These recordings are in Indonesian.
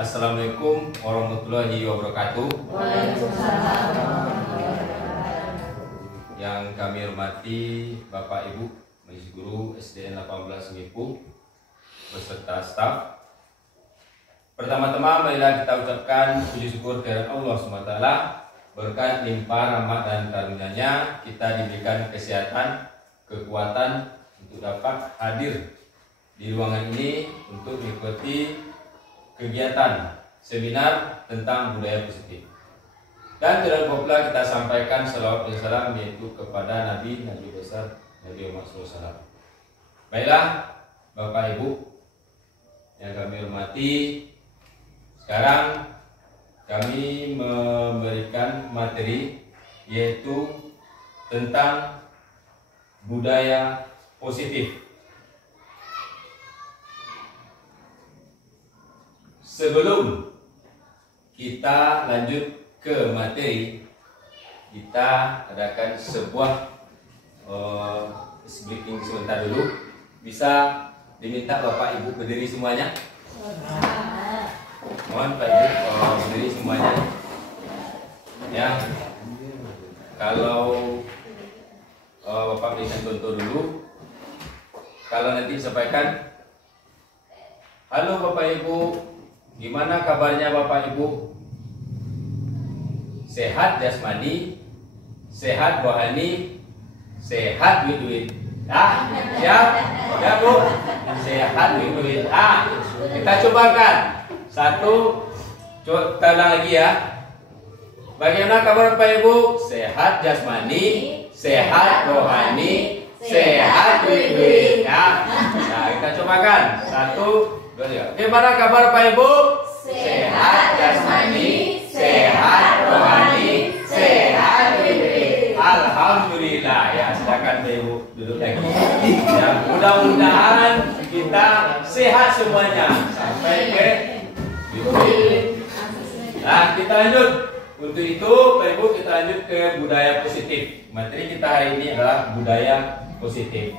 Assalamualaikum warahmatullahi wabarakatuh. Waalaikumsalam. Yang kami hormati Bapak Ibu Majelis Guru SDN 18 Ngipu beserta staf. Pertama-tama marilah kita ucapkan puji syukur kehadirat Allah SWT. Berkat limpah rahmat dan karunia-Nya kita diberikan kesehatan, kekuatan untuk dapat hadir di ruangan ini untuk mengikuti kegiatan seminar tentang budaya positif. Dan tidak lupa pula kita sampaikan salawat dan salam yaitu kepada Nabi besar Nabi Muhammad SAW. Baiklah Bapak Ibu yang kami hormati, sekarang kami memberikan materi yaitu tentang budaya positif. Sebelum kita lanjut ke materi, kita adakan sebuah speaking sebentar dulu. Bisa diminta Bapak Ibu berdiri semuanya. Mohon Pak Ibu berdiri semuanya. Ya. Kalau Bapak berikan contoh dulu. Kalau nanti disampaikan, halo Bapak Ibu, gimana kabarnya Bapak Ibu? Sehat jasmani, sehat rohani, sehat duit. Ah, siap? Ya Bu? Sehat duit. Ah, kita cobakan. Satu, kita ulang lagi ya. Bagaimana kabar Bapak Ibu? Sehat jasmani, sehat rohani, sehat duit. Ya. Nah, kita cobakan. Satu, dua, tiga. Bagaimana kabar Bapak Ibu? Sehat jasmani, sehat rohani, sehat duit. Alhamdulillah. Ya, silakan Bapak Ibu duduk lagi. Ya, mudah-mudahan kita sehat semuanya sampai ke duit. Nah, kita lanjut. Untuk itu, Bapak Ibu, kita lanjut ke budaya positif. Materi kita hari ini adalah budaya positif.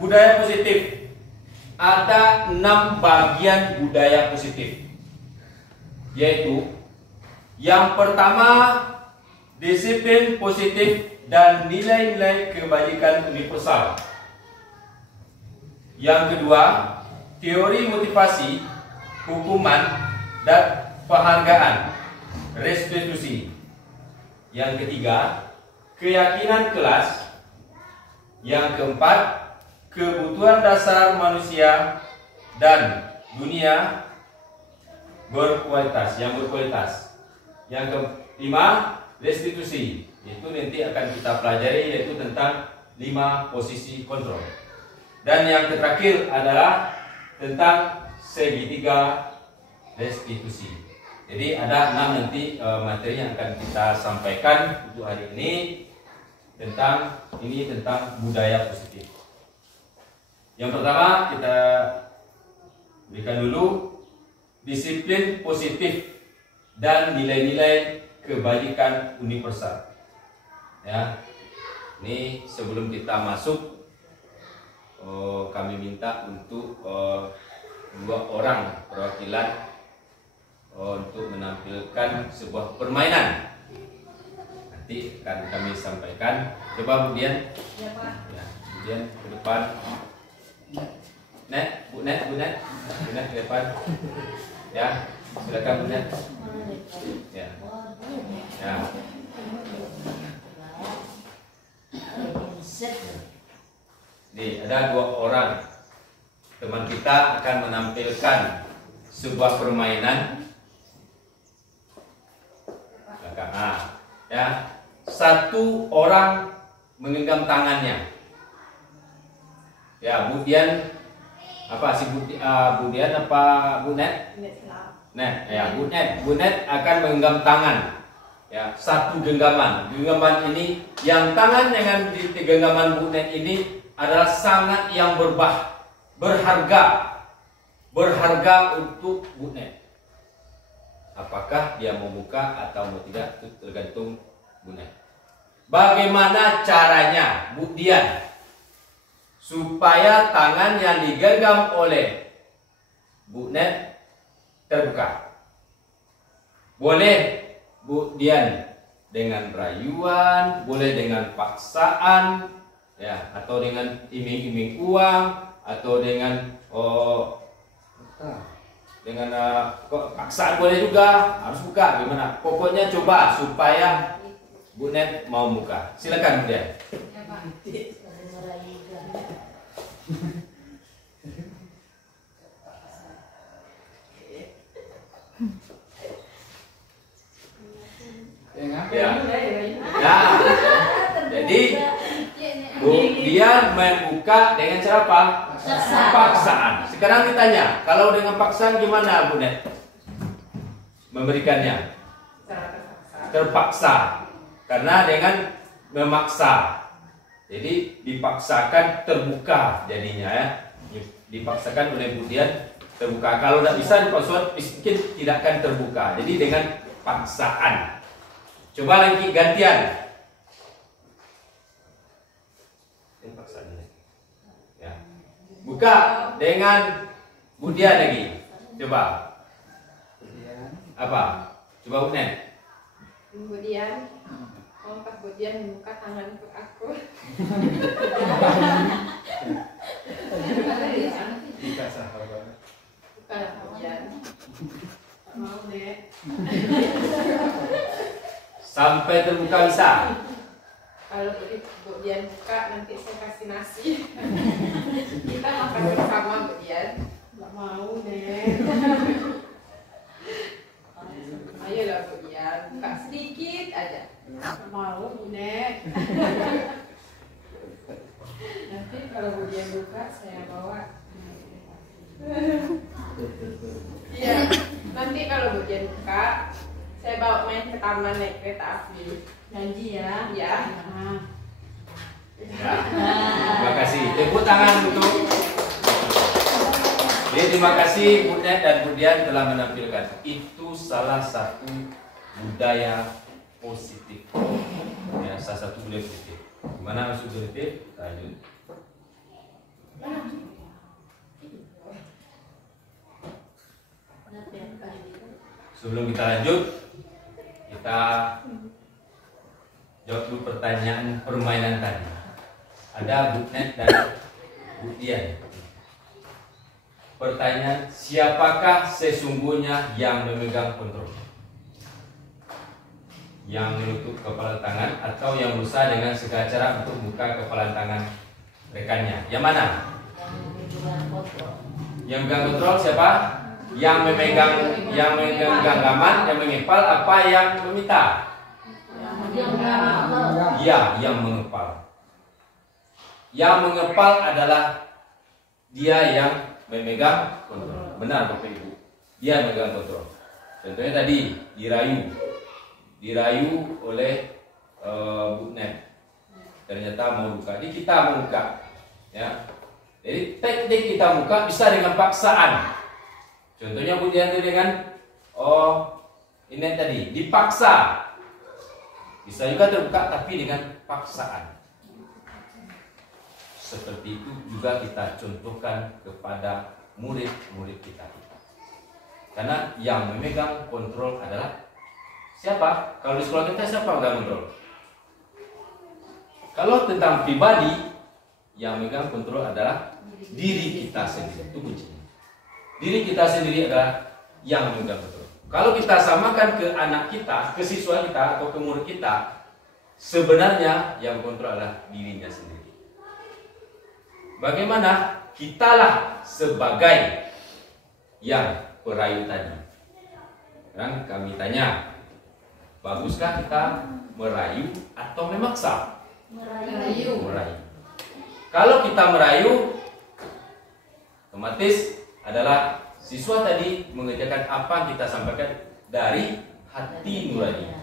Budaya positif. Ada 6 bagian budaya positif. Yaitu yang pertama, disiplin positif dan nilai-nilai kebajikan universal. Yang kedua, teori motivasi, hukuman dan penghargaan, restitusi. Yang ketiga, keyakinan kelas. Yang keempat, kebutuhan dasar manusia dan dunia berkualitas, yang berkualitas. Yang kelima, restitusi. Itu nanti akan kita pelajari, yaitu tentang 5 posisi kontrol. Dan yang terakhir adalah tentang segitiga restitusi. Jadi ada 6 nanti materi yang akan kita sampaikan untuk hari ini tentang budaya positif. Yang pertama kita berikan dulu disiplin positif dan nilai-nilai kebajikan universal. Ya, ini sebelum kita masuk, kami minta untuk 2 orang perwakilan untuk menampilkan sebuah permainan. Nanti akan kami sampaikan. Coba kemudian, ya, kemudian ke depan. Bu Net ke depan. Ya, silakan Bu Net. Ya. Ya. Nih, ada 2 orang teman kita akan menampilkan sebuah permainan. Ya, 1 orang menggenggam tangannya. Ya, Bu Dian apa sih Bu Dian apa Bu Net? Nah, ya Bu Net akan menggenggam tangan. Ya, 1 genggaman. Genggaman ini, yang tangan dengan di genggaman Bu Net ini adalah sangat yang berharga untuk Bu Net. Apakah dia mau buka atau mau tidak, itu tergantung Bu Net. Bagaimana caranya, Bu Dian, supaya tangan yang digenggam oleh Bu Net terbuka? Boleh Bu Dian dengan rayuan, boleh dengan paksaan, ya, atau dengan iming-iming uang, atau dengan paksaan boleh juga. Harus buka gimana? Pokoknya coba supaya Bu Net mau buka. Silakan Bu Dian. Ya, Pak. Ya. Nah, jadi Bu Dian membuka dengan cara apa? Paksaan. Sekarang ditanya, kalau dengan paksaan gimana Bu Net memberikannya? Terpaksa. Karena dengan memaksa, jadi dipaksakan terbuka jadinya, ya. Dipaksakan oleh Bu Dian terbuka. Kalau tidak bisa dipaksa, mungkin tidak akan terbuka. Jadi dengan paksaan. Coba lagi gantian. Ini paksaannya. Ya. Buka dengan Bu Dian lagi. Coba. Apa? Coba Bu Net. Kemudian kemudian membuka tangan untuk aku. Buka sahabat. Buka kemudian. Tak mau deh. Sampai terbuka bisa. Kalau kemudian buka nanti saya kasih nasi. Kita makan bersama kemudian. Tak mau deh. Ayolah Bu Dian, buka sedikit aja. Tak mau Bu Nek. Nanti kalau Bu Dian buka saya bawa. Iya, nanti kalau Bu Dian buka saya bawa main ke taman naik kereta api. Janji ya. Ya. Ya. Terima kasih. Tepuk tangan untuk. Jadi, terima kasih Bu Net dan Bu Dian telah menampilkan. Itu salah satu budaya positif. Ya, salah satu budaya positif. Gimana maksud positif? Lanjut. Sebelum kita lanjut, kita jawab dulu pertanyaan permainan tadi. Ada Bu Net dan Bu Dian. Pertanyaan, siapakah sesungguhnya yang memegang kontrol? Yang menutup kepala tangan atau yang berusaha dengan segala cara untuk buka kepala tangan rekannya? Yang mana? Yang memegang kontrol siapa? Yang memegang genggaman, yang mengepal, apa yang meminta? Ya, yang mengepal. Yang mengepal adalah dia yang memegang kontrol. Benar Bapak Ibu. Dia memegang kontrol. Contohnya tadi dirayu oleh Bu Net. Ternyata mau buka. Jadi kita mau buka. Ya. Jadi teknik kita buka bisa dengan paksaan. Contohnya Bu Dian itu dengan ini tadi dipaksa. Bisa juga terbuka tapi dengan paksaan. Seperti itu juga kita contohkan kepada murid-murid kita. Karena yang memegang kontrol adalah siapa? Kalau di sekolah kita siapa yang memegang kontrol? Kalau tentang pribadi, yang memegang kontrol adalah diri kita sendiri. Itu kuncinya. Diri kita sendiri adalah yang memegang kontrol. Kalau kita samakan ke anak kita, ke siswa kita atau ke murid kita, sebenarnya yang kontrol adalah dirinya sendiri. Bagaimana kitalah sebagai yang perayu tadi. Sekarang kami tanya, baguskah kita merayu atau memaksa? Merayu. Kalau kita merayu, otomatis adalah siswa tadi mengerjakan apa yang kita sampaikan dari hati nurani.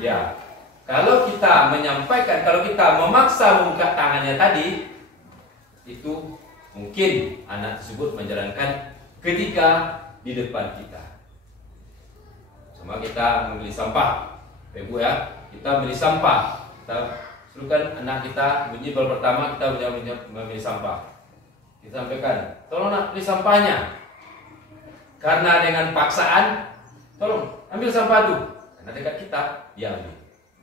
Ya, kalau kita menyampaikan, kalau kita memaksa membuka tangannya tadi, itu mungkin anak tersebut menjalankan ketika di depan kita. Sama kita membeli sampah, Ibu ya, kita beli sampah. Kita suruhkan anak kita bunyi bel pertama, kita memilih sampah. Kita sampaikan, tolong nak beli sampahnya. Karena dengan paksaan, tolong ambil sampah tuh. Karena dekat kita, dia ambil.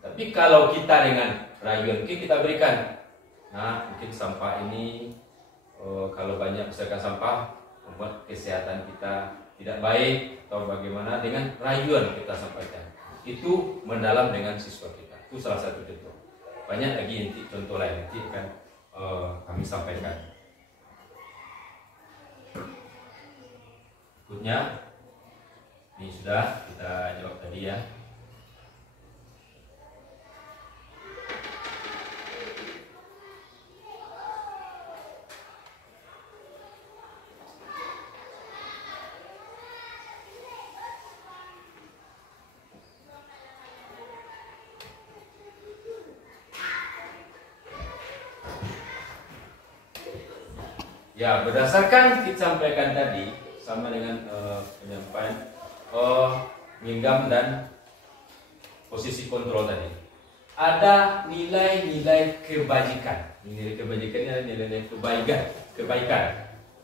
Tapi kalau kita dengan rayuan, mungkin kita berikan. Nah, mungkin sampah ini kalau banyak misalkan sampah membuat kesehatan kita tidak baik atau bagaimana, dengan rayuan kita sampaikan. Itu mendalam dengan siswa kita. Itu salah satu contoh. Banyak lagi nanti contoh lain nanti akan kami sampaikan. Berikutnya, ini sudah kita jawab tadi ya. Ya, berdasarkan kita sampaikan tadi, sama dengan penyampaian minggam dan posisi kontrol tadi, ada nilai-nilai kebajikan. Nilai kebajikan ini adalah nilai-nilai kebaikan.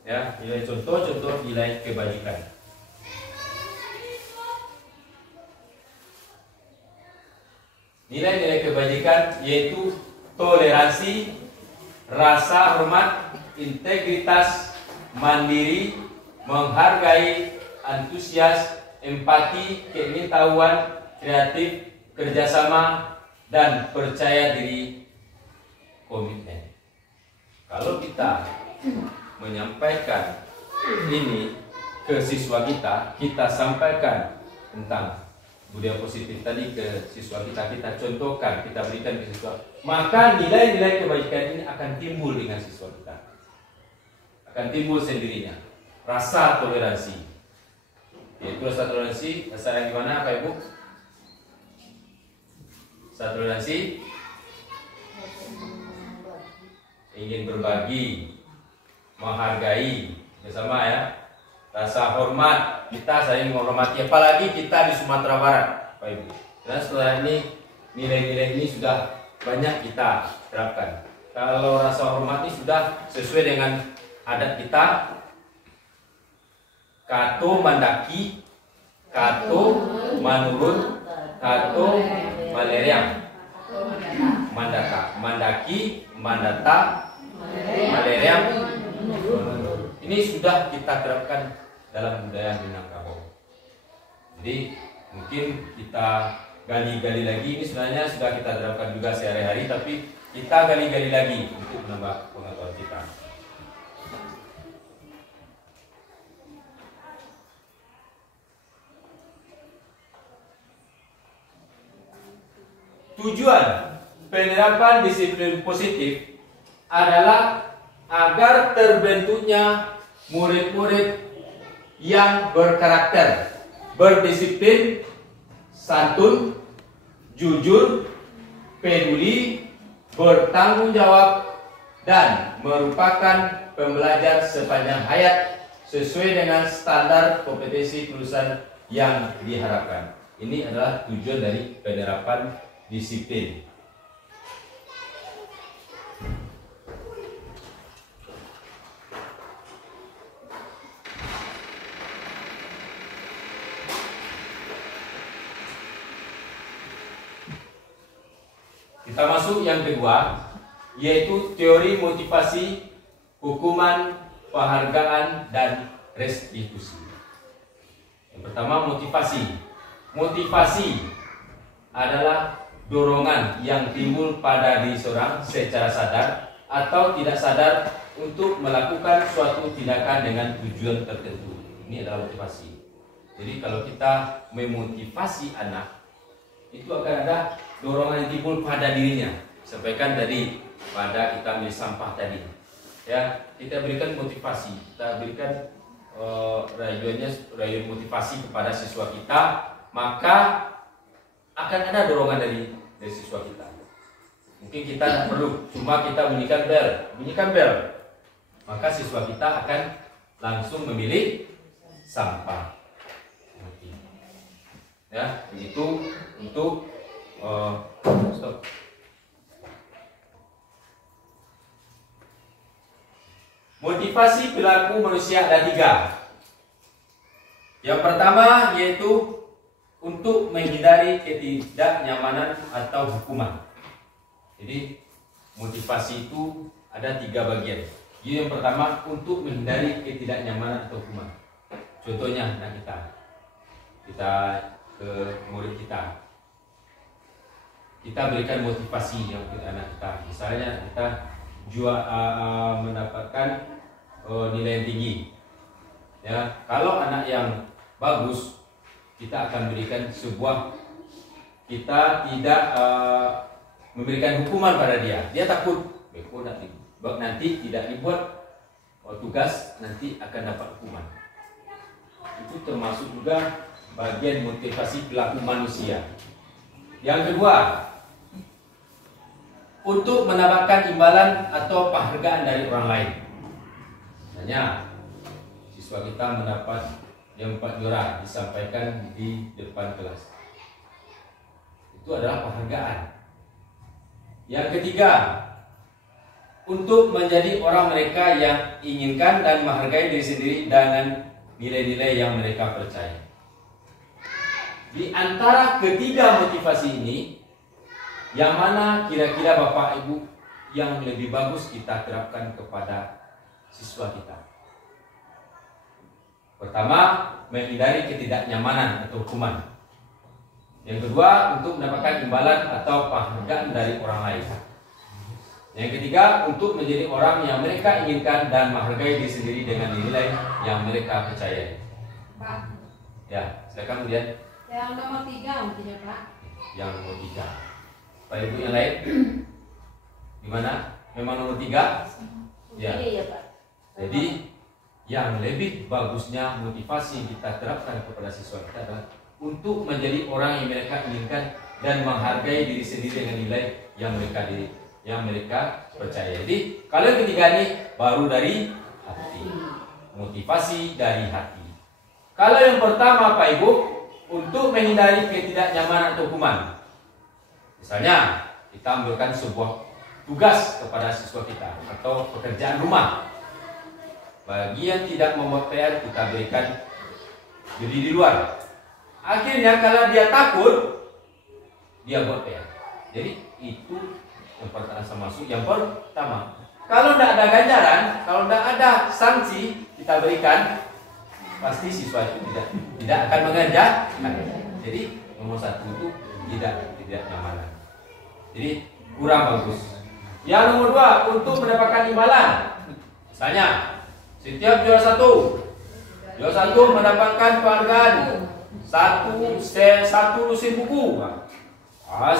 Ya, nilai contoh nilai kebajikan. Nilai-nilai kebajikan yaitu toleransi, rasa hormat, integritas, mandiri, menghargai, antusias, empati, keingintahuan, kreatif, kerjasama, dan percaya diri, komitmen. Kalau kita menyampaikan ini ke siswa kita, kita sampaikan tentang budaya positif tadi ke siswa kita, kita contohkan, kita berikan ke siswa, maka nilai-nilai kebaikan ini akan timbul dengan siswa kita. Akan timbul sendirinya. Rasa toleransi. Yaitu rasa toleransi, rasa yang gimana Pak Ibu? Rasa toleransi ingin berbagi, menghargai bersama ya. Rasa hormat, kita saling menghormati, apalagi kita di Sumatera Barat Pak Ibu. Dan setelah ini nilai-nilai ini sudah banyak kita terapkan. Kalau rasa hormat ini sudah sesuai dengan adat kita, kato mandaki, kato manurun, kato maleriang, mandata, mandaki, mandata, maleriang. Ini sudah kita terapkan dalam budaya Minangkabau. Jadi mungkin kita gali-gali lagi, ini sebenarnya sudah kita terapkan juga sehari-hari, tapi kita gali-gali lagi untuk menambah pengetahuan kita. Tujuan penerapan disiplin positif adalah agar terbentuknya murid-murid yang berkarakter, berdisiplin, santun, jujur, peduli, bertanggung jawab, dan merupakan pembelajar sepanjang hayat sesuai dengan standar kompetensi kelulusan yang diharapkan. Ini adalah tujuan dari penerapan disiplin. Kita masuk yang kedua, yaitu teori motivasi, hukuman, penghargaan, dan restitusi. Yang pertama, motivasi. Motivasi adalah dorongan yang timbul pada diri seorang secara sadar atau tidak sadar untuk melakukan suatu tindakan dengan tujuan tertentu. Ini adalah motivasi. Jadi kalau kita memotivasi anak, itu akan ada dorongan yang timbul pada dirinya. Sampaikan tadi pada kita ambil sampah tadi. Ya, kita berikan motivasi, kita berikan rayuan motivasi kepada siswa kita, maka akan ada dorongan dari siswa kita. Mungkin kita tidak perlu, cuma kita bunyikan bel, maka siswa kita akan langsung memilih sampah. Ya, itu untuk Stop. Motivasi perilaku manusia ada 3. Yang pertama yaitu untuk menghindari ketidaknyamanan atau hukuman. Jadi motivasi itu ada 3 bagian. Jadi yang pertama untuk menghindari ketidaknyamanan atau hukuman. Contohnya anak kita ke murid kita berikan motivasi yang untuk anak kita. Misalnya kita mendapatkan nilai yang tinggi. Ya, kalau anak yang bagus, kita akan berikan kita tidak memberikan hukuman pada dia. Dia takut, nanti tidak dibuat tugas, nanti akan dapat hukuman. Itu termasuk juga bagian motivasi perilaku manusia. Yang kedua, untuk mendapatkan imbalan atau penghargaan dari orang lain. Misalnya, siswa kita mendapat yang 4 juara disampaikan di depan kelas. Itu adalah penghargaan. Yang ketiga, untuk menjadi orang mereka yang inginkan dan menghargai diri sendiri dengan nilai-nilai yang mereka percaya. Di antara ketiga motivasi ini, yang mana kira-kira Bapak Ibu yang lebih bagus kita terapkan kepada siswa kita? Pertama, menghindari ketidaknyamanan atau hukuman. Yang kedua, untuk mendapatkan imbalan atau penghargaan dari orang lain. Yang ketiga, untuk menjadi orang yang mereka inginkan dan menghargai diri sendiri dengan nilai yang mereka percayai. Pak. Ya, silakan kemudian. Yang nomor 3 mungkin ya Pak. Yang nomor 3. Pak Ibu yang lain? Di mana? Memang nomor 3? Ya. Iya Pak. Jadi yang lebih bagusnya motivasi kita terapkan kepada siswa kita adalah untuk menjadi orang yang mereka inginkan dan menghargai diri sendiri dengan nilai yang mereka percaya. Jadi kalau yang ketiga ini baru dari hati, motivasi dari hati. Kalau yang pertama Pak Ibu, untuk menghindari ketidaknyamanan atau hukuman. Misalnya kita memberikan sebuah tugas kepada siswa kita atau pekerjaan rumah. Bagi yang tidak membuat PR, kita berikan berdiri di luar. Akhirnya kalau dia takut, dia buat PR. Jadi itu yang pertama masuk. Yang pertama, kalau tidak ada ganjaran, kalau tidak ada sanksi kita berikan, pasti siswa itu tidak akan mengerjakan. Jadi nomor 1 itu tidak nyamanan. Jadi kurang bagus. Yang nomor 2, untuk mendapatkan imbalan. Misalnya setiap juara 1 mendapatkan penghargaan satu lusin buku.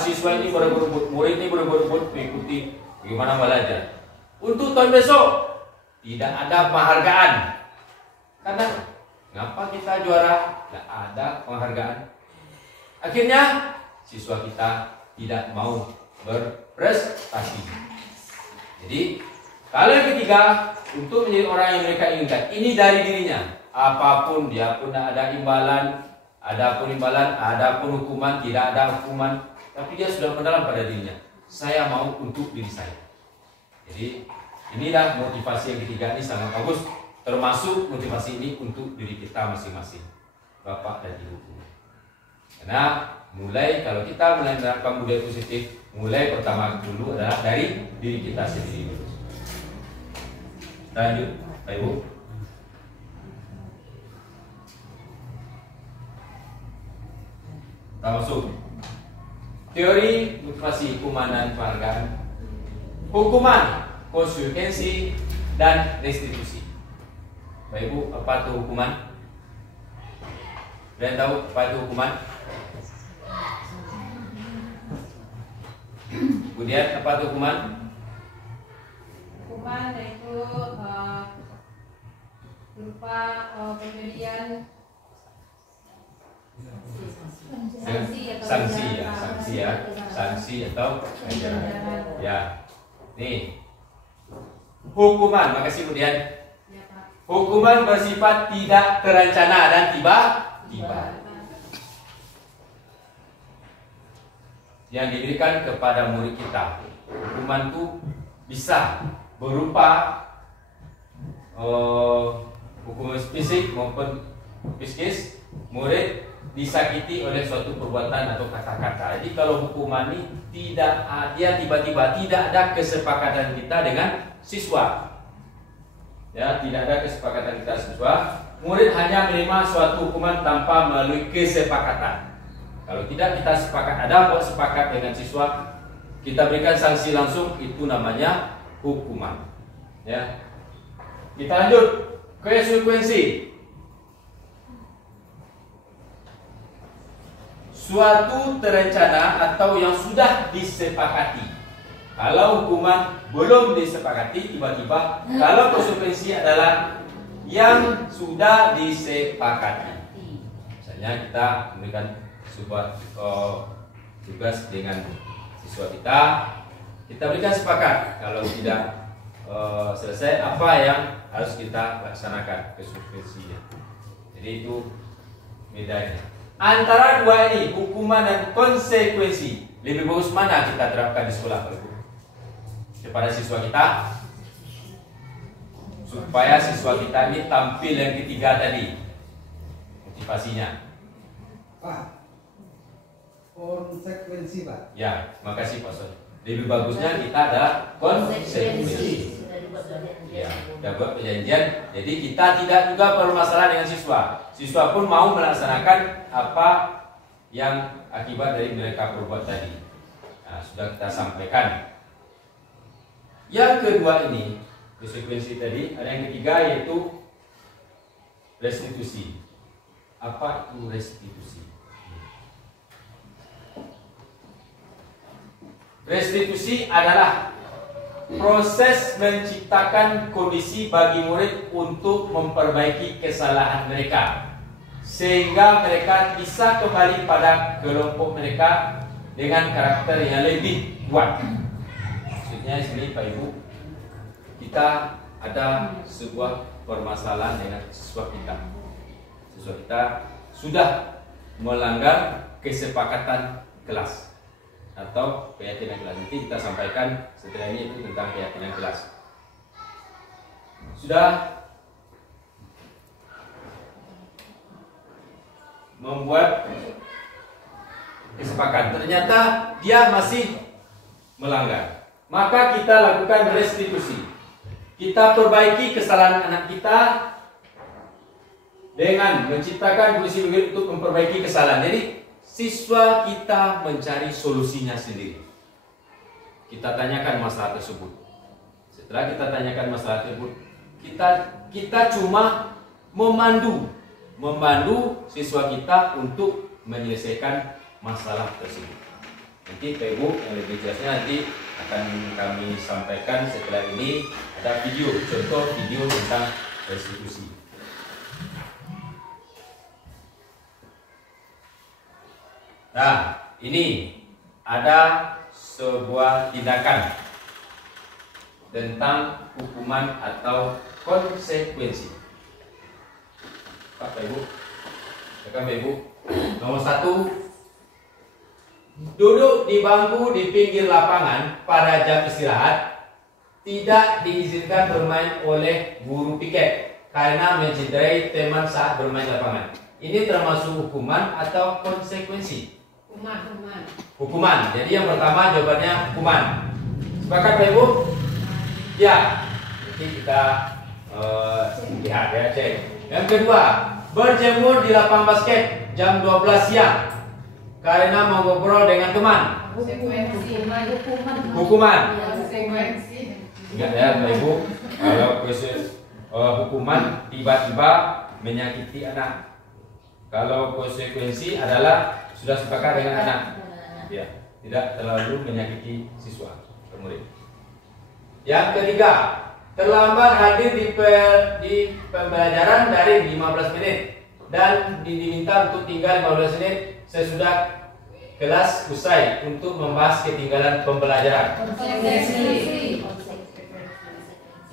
Siswa ini berebut, murid ini berebut mengikuti bagaimana belajar. Untuk tahun besok tidak ada penghargaan. Karena ngapa kita juara? Tidak ada penghargaan. Akhirnya siswa kita tidak mau berprestasi. Jadi kalau yang ketiga, untuk menjadi orang yang mereka inginkan, ini dari dirinya. Apapun dia pun tidak ada imbalan, ada pun hukuman, tidak ada hukuman, tapi dia sudah mendalam pada dirinya. Saya mau untuk diri saya. Jadi inilah motivasi yang ketiga, ini sangat bagus. Termasuk motivasi ini untuk diri kita masing-masing, Bapak dan Ibu. Karena mulai kalau kita menerapkan budaya positif, mulai pertama dulu adalah dari diri kita sendiri. Lanjut, Pak Ibu. Kita masuk teori motivasi hukuman dan penghargaan. Hukuman, konsekuensi, dan restitusi. Pak Ibu, apa itu hukuman? Kalian tahu apa itu hukuman? Kemudian apa itu hukuman? Hukuman yaitu berupa pemberian sanksi atau ajaran. Ya. Nih. Hukuman, makasih kemudian. Hukuman bersifat tidak terencana dan tiba-tiba. yang diberikan kepada murid kita. Hukuman itu bisa berupa hukuman fisik maupun psikis. Murid disakiti oleh suatu perbuatan atau kata-kata. Jadi kalau hukuman ini tidak dia tiba-tiba tidak ada kesepakatan kita dengan siswa. Ya, tidak ada kesepakatan kita siswa. Murid hanya menerima suatu hukuman tanpa melalui kesepakatan. Kalau tidak kita sepakat, ada kok sepakat dengan siswa, kita berikan sanksi langsung, itu namanya hukuman. Ya. Kita lanjut konsekuensi. Suatu terencana atau yang sudah disepakati. Kalau hukuman belum disepakati, tiba-tiba kalau konsekuensi adalah yang sudah disepakati. Misalnya kita memberikan sebuah tugas dengan siswa kita berikan sepakat. Kalau tidak selesai, apa yang harus kita laksanakan konsekuensinya. Jadi itu bedanya antara dua ini, hukuman dan konsekuensi. Lebih bagus mana kita terapkan di sekolah, Pak Ibu? Kepada siswa kita, supaya siswa kita ini tampil yang ketiga tadi, motivasinya. Pak, konsekuensi Pak. Ya, makasih Pak Son. Lebih bagusnya kita ada konsekuensi. Ya, udah buat perjanjian. Jadi kita tidak juga bermasalah dengan siswa. Siswa pun mau melaksanakan apa yang akibat dari mereka perbuat tadi. Nah, sudah kita sampaikan. Yang kedua ini, konsekuensi tadi, ada yang ketiga yaitu restitusi. Apa itu restitusi? Restitusi adalah proses menciptakan kondisi bagi murid untuk memperbaiki kesalahan mereka, sehingga mereka bisa kembali pada kelompok mereka dengan karakter yang lebih kuat. Maksudnya di sini Pak Ibu, kita ada sebuah permasalahan dengan siswa kita. Siswa kita sudah melanggar kesepakatan kelas atau keyakinan kelas. Nanti kita sampaikan setelah ini itu tentang keyakinan kelas. Sudah membuat kesepakatan, ternyata dia masih melanggar, maka kita lakukan restitusi. Kita perbaiki kesalahan anak kita dengan menciptakan kondisi untuk memperbaiki kesalahan. Jadi siswa kita mencari solusinya sendiri. Kita tanyakan masalah tersebut. Setelah kita tanyakan masalah tersebut, kita cuma memandu siswa kita untuk menyelesaikan masalah tersebut. Nanti Pak Ibu yang lebih jelasnya nanti akan kami sampaikan setelah ini. Ada video, contoh video tentang restitusi. Nah, ini ada sebuah tindakan tentang hukuman atau konsekuensi. Pak Ibu, Pak Ibu. Nomor 1, duduk di bangku di pinggir lapangan pada jam istirahat tidak diizinkan bermain oleh guru piket karena mencederai teman saat bermain lapangan. Ini termasuk hukuman atau konsekuensi? Hukuman. Jadi yang pertama jawabannya hukuman. Sepakat Pak Ibu? Ya. Nanti kita lihat ya, cek. Yang kedua, berjemur di lapangan basket jam 12 siang karena mau ngobrol dengan teman. Hukuman. Ingat ya Pak Ibu, kalau hukuman tiba-tiba menyakiti anak. Kalau konsekuensi adalah sudah sepakat dengan anak, ya, tidak terlalu menyakiti siswa atau murid. Yang ketiga, terlambat hadir di pembelajaran dari 15 menit dan diminta untuk tinggal 15 menit sesudah kelas usai untuk membahas ketinggalan pembelajaran.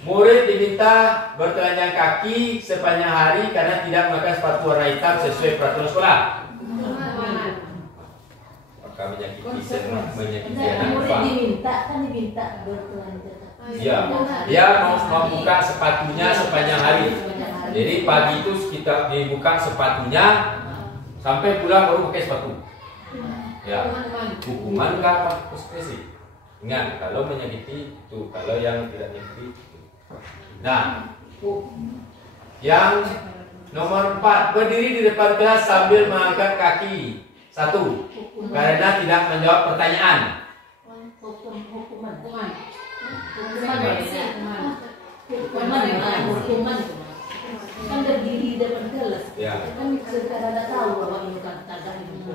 Murid diminta bertelanjang kaki sepanjang hari karena tidak memakai sepatu warna hitam sesuai peraturan sekolah. maka menyakiti Nah, anak murid upah. diminta bertuan tetap. Iya, dia mau buka sepatunya sepanjang hari. Jadi pagi itu kita dibuka sepatunya sampai pulang baru pakai sepatu. Ya, hukuman kah apa? Konsekuensi. Ingat, kalau menyakiti itu, kalau yang tidak menyakiti itu. Nah, yang nomor 4, berdiri di depan kelas sambil mengangkat kaki. 1. Karena tidak menjawab pertanyaan. Hukuman kan berdiri di depan kelas. Ya. Kan sekarang ada tahu bahwa ini kan tagak ini.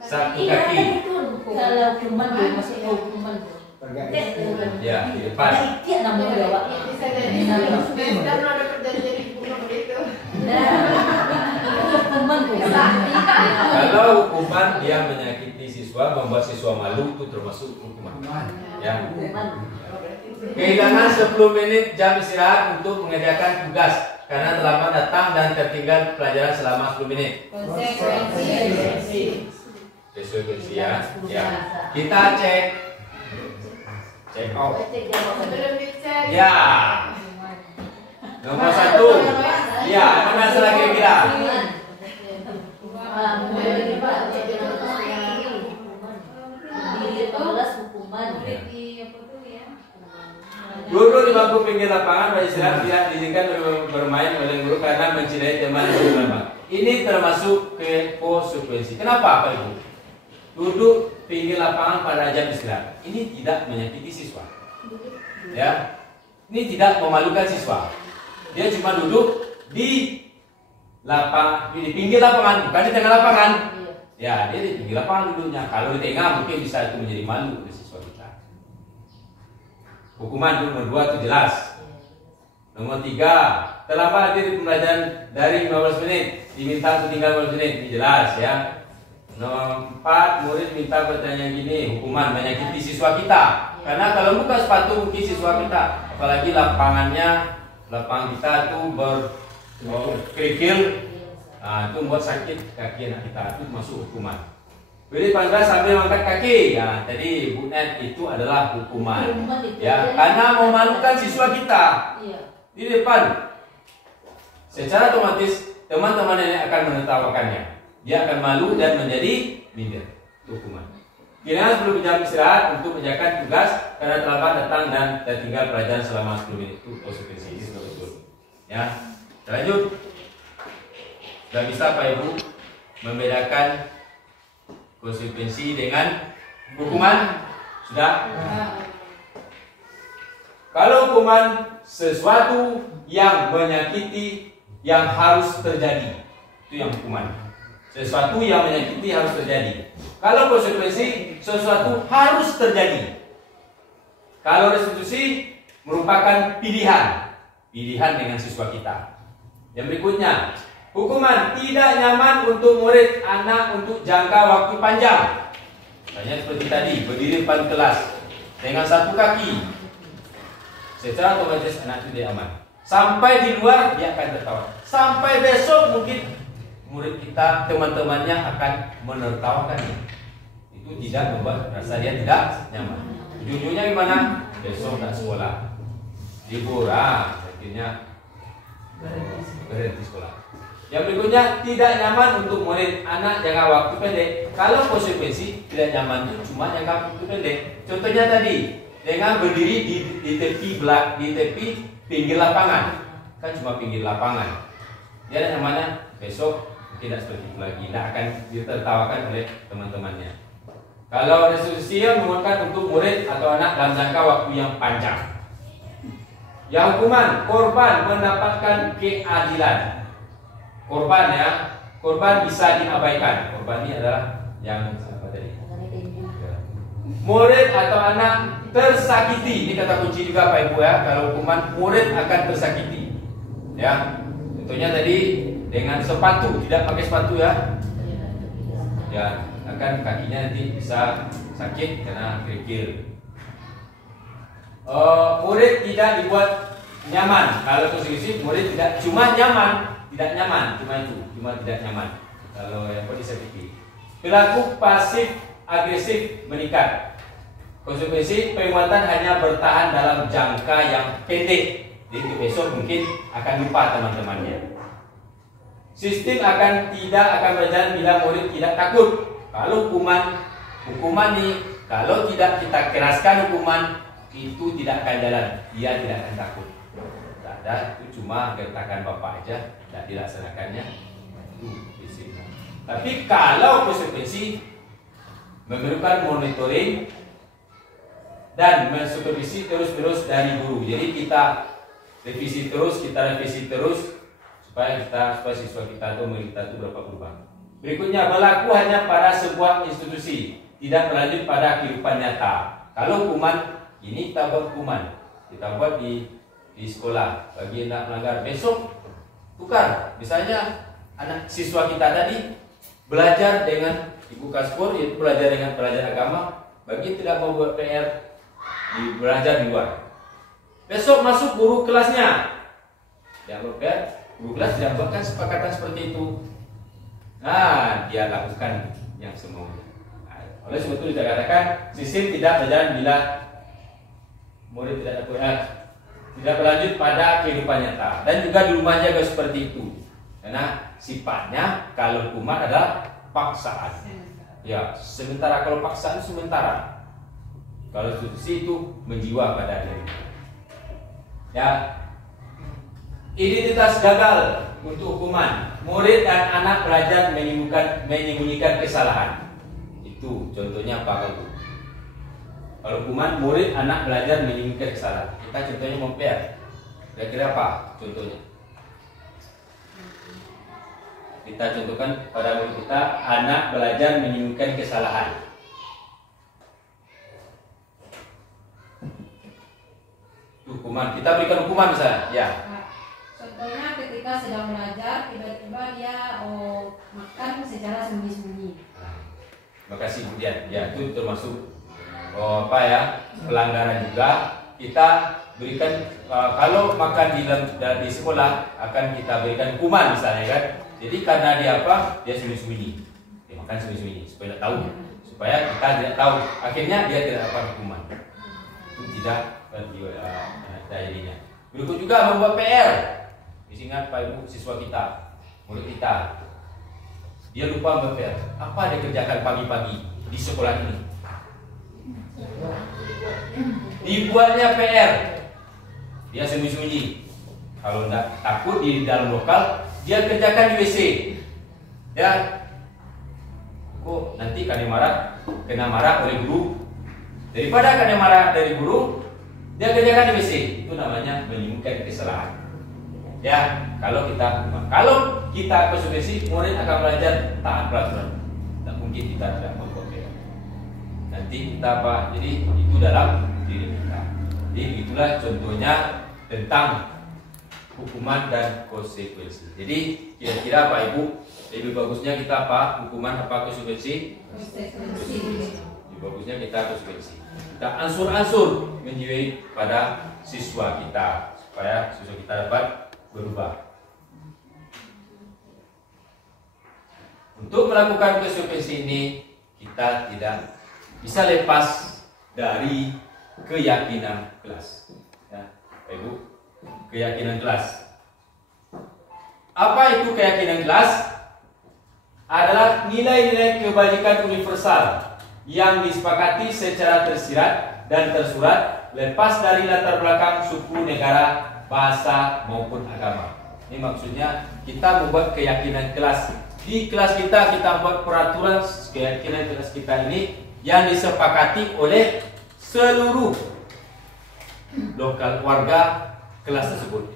Satu Iya, kaki. itu kalau hukuman tuh masuk hukuman tuh. Ya, di depan. Ada ikhtiar namanya jawab. Bisa jadi dan ada perjanjian dibunuh begitu. Hukuman tuh. Kalau hukuman dia menyakiti siswa, membuat siswa malu, itu termasuk hukuman. Ya. Hukuman. Kehilangan 10 menit jam istirahat untuk mengerjakan tugas karena terlambat datang dan tertinggal pelajaran selama 10 menit. Konsekuensi ya. Ya. Kita cek out. Belum dicek. Ya. Nomor 1. Ya, mana salah kira-kira? Duduk di bangku pinggir lapangan beristirahat tidak diizinkan bermain oleh guru karena mencintai teman bersama. Ini termasuk ke konsekuensi. Kenapa Pak Ibu? Duduk pinggir lapangan pada jam istirahat. Ini tidak menyakiti siswa. Ya. Ini tidak memalukan siswa. Dia cuma duduk di pinggir lapangan, bukan di tengah lapangan. Ya, dia di pinggir lapangan duduknya. Kalau di tengah mungkin bisa itu menjadi malu untuk siswa kita. Hukuman nomor 2 itu jelas. Nomor 3, terlambat hadir di pembelajaran dari 15 menit, diminta untuk tinggal 15 menit, ini jelas ya. Nomor 4, murid minta pertanyaan gini, hukuman menyakiti siswa kita. Karena kalau buka sepatu mungkin siswa kita, apalagi lapangan kita itu berkerikil, itu membuat sakit kaki anak kita, itu masuk hukuman. Berdiri pandai sambil mengangkat kaki. Ya, tadi Bu Net itu adalah hukuman. Ya, karena memalukan siswa kita di depan. Secara otomatis teman-teman ini akan menertawakannya. Dia akan malu dan menjadi minder. Hukuman. Kira sebelum jam istirahat untuk mengerjakan tugas karena terlambat datang dan tertinggal pelajaran selama 10 menit. Itu konsekuensi ini sudah betul. Ya, lanjut. Sudah bisa Pak Ibu membedakan konsekuensi dengan hukuman? Sudah? Kalau hukuman sesuatu yang menyakiti yang harus terjadi, itu yang hukuman. Sesuatu yang menyakiti harus terjadi. Kalau konsekuensi sesuatu harus terjadi. Kalau restitusi merupakan pilihan dengan siswa kita. Yang berikutnya, hukuman tidak nyaman untuk murid anak untuk jangka waktu panjang. Misalnya seperti tadi, berdiri depan kelas dengan satu kaki. Secara otomatis anak itu tidak aman. Sampai di luar dia akan tertawa. Sampai besok mungkin murid kita, teman-temannya akan menertawakannya. Itu tidak membuat rasa dia tidak nyaman. Ujung-ujungnya gimana? Besok tak sekolah, libur, akhirnya berhenti sekolah. Yang berikutnya, tidak nyaman untuk murid anak jangka waktu pendek. Kalau konsekuensi tidak nyaman itu cuma jangka waktu pendek. Contohnya tadi, dengan berdiri di tepi pinggir lapangan, kan cuma pinggir lapangan. Dia nyamannya besok tidak seperti itu lagi, tidak akan ditertawakan oleh teman-temannya. Kalau restitusi memerlukan untuk murid atau anak dalam jangka waktu yang panjang. Yang hukuman, korban mendapatkan keadilan. Korban ya, korban bisa diabaikan. Korban ini adalah yang apa tadi? Murid atau anak tersakiti. Ini kata kunci juga Pak Ibu ya. Kalau hukuman, murid akan tersakiti. Ya, contohnya tadi dengan sepatu, tidak pakai sepatu ya. Ya, akan kakinya nanti bisa sakit karena kerikil. Murid tidak dibuat nyaman. Kalau konsekuensi murid tidak cuma nyaman, tidak nyaman, cuma itu, cuma tidak nyaman. Kalau yang konsekuensi, perilaku pasif agresif meningkat. Konsekuensi penguatan hanya bertahan dalam jangka yang pendek. Jadi besok mungkin akan lupa teman-temannya. Sistem tidak akan berjalan bila murid tidak takut. Kalau hukuman nih, kalau tidak kita keraskan hukuman, itu tidak akan jalan. Dia tidak akan takut. Tak ada, itu cuma gertakan bapak aja, tidak dilaksanakannya. Itu prinsipnya. Tapi kalau konsekuensi memerlukan monitoring dan mensupervisi terus-menerus dari guru. Jadi kita revisi terus supaya siswa kita itu berapa perubahan. Berikutnya, berlaku hanya pada sebuah institusi, tidak berlanjut pada kehidupan nyata. Kalau hukuman ini kita buat hukuman, kita buat di sekolah bagi anak melanggar, besok tukar. Misalnya anak siswa kita tadi belajar dengan ibu kaskur, yaitu belajar dengan pelajaran agama, bagi tidak mau buat PR belajar di luar. Besok masuk guru kelasnya, dia PR, guru kelas tidak buatkan kesepakatan seperti itu. Nah, dia lakukan yang semaunya. Oleh sebab itu dikatakan sistem tidak berjalan bila murid tidak berlanjut pada kehidupan nyata. Dan juga di rumah juga seperti itu. Karena sifatnya kalau hukuman adalah paksaan. Ya, sementara kalau paksaan sementara. Kalau institusi itu menjiwa pada diri. Ya, identitas gagal untuk hukuman. Murid dan anak belajar menyembunyikan kesalahan. Itu contohnya apa kalau? Kalau hukuman, murid anak belajar menyembunyikan kesalahan. Kita contohnya memper. Kira-kira apa contohnya? Kita contohkan pada murid kita, anak belajar menyembunyikan kesalahan. Hukuman, kita berikan hukuman misalnya, ya. Contohnya ketika sedang belajar, tiba-tiba dia makan secara sembunyi-sembunyi. Makasih kemudian, ya itu termasuk pelanggaran juga. Kita berikan kalau makan di sekolah akan kita berikan hukuman misalnya kan. Jadi karena dia dia sembunyi-sembunyi, dia makan sembunyi-sembunyi supaya tidak tahu, supaya kita tidak tahu. Akhirnya dia tidak dapat hukuman. Itu tidak dirinya. Berikut juga membuat PR. Ingat Pak Ibu siswa kita, murid kita, dia lupa membuat PR. Apa dia kerjakan pagi-pagi di sekolah ini? Dibuatnya PR. Dia sembunyi-sembunyi. Kalau tidak takut di dalam lokal, dia kerjakan di WC. Ya, kok nanti kena marah oleh guru. Daripada kena marah dari guru, dia kerjakan di WC. Itu namanya menyembunyikan kesalahan. Ya, kalau kita konsekuensi, murid akan belajar taat peraturan. Tak mungkin kita tidak membuat PR. Nanti kita jadi itu dalam diri kita. Jadi itulah contohnya tentang hukuman dan konsekuensi. Jadi kira-kira Pak Ibu, lebih bagusnya kita hukuman apa konsekuensi? Konsekuensi. Lebih bagusnya kita konsekuensi. Kita ansur-ansur menjiwai pada siswa kita supaya siswa kita dapat berubah. Untuk melakukan konsekuensi ini, kita tidak bisa lepas dari keyakinan kelas. Ya, Pak Ibu, keyakinan kelas. Apa itu keyakinan kelas? Adalah nilai-nilai kebajikan universal yang disepakati secara tersirat dan tersurat lepas dari latar belakang suku, negara, bahasa maupun agama. Ini maksudnya kita membuat keyakinan kelas. Di kelas kita buat peraturan keyakinan kelas kita ini yang disepakati oleh seluruh lokal warga kelas tersebut.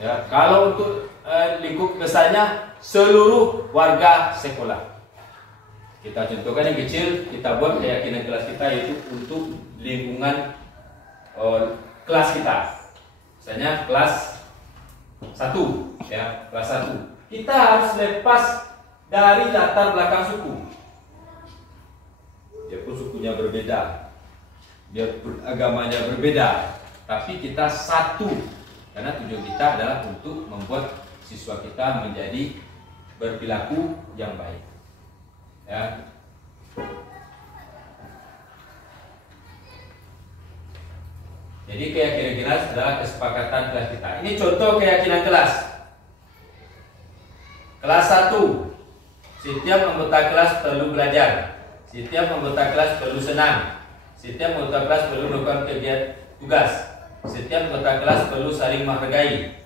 Ya, kalau untuk lingkup besarnya seluruh warga sekolah. Kita contohkan yang kecil, kita buat keyakinan kelas kita yaitu untuk lingkungan kelas kita. Misalnya kelas 1, ya, kelas 1. Kita harus lepas dari latar belakang suku. Biarpun sukunya berbeda, biarpun agamanya berbeda, tapi kita satu. Karena tujuan kita adalah untuk membuat siswa kita menjadi berperilaku yang baik. Ya. Jadi keyakinan kelas adalah kesepakatan kelas kita. Ini contoh keyakinan kelas. Kelas 1. Setiap anggota kelas perlu belajar. Setiap anggota kelas perlu senang. Setiap anggota kelas perlu melakukan kegiatan tugas. Setiap anggota kelas perlu saling menghargai.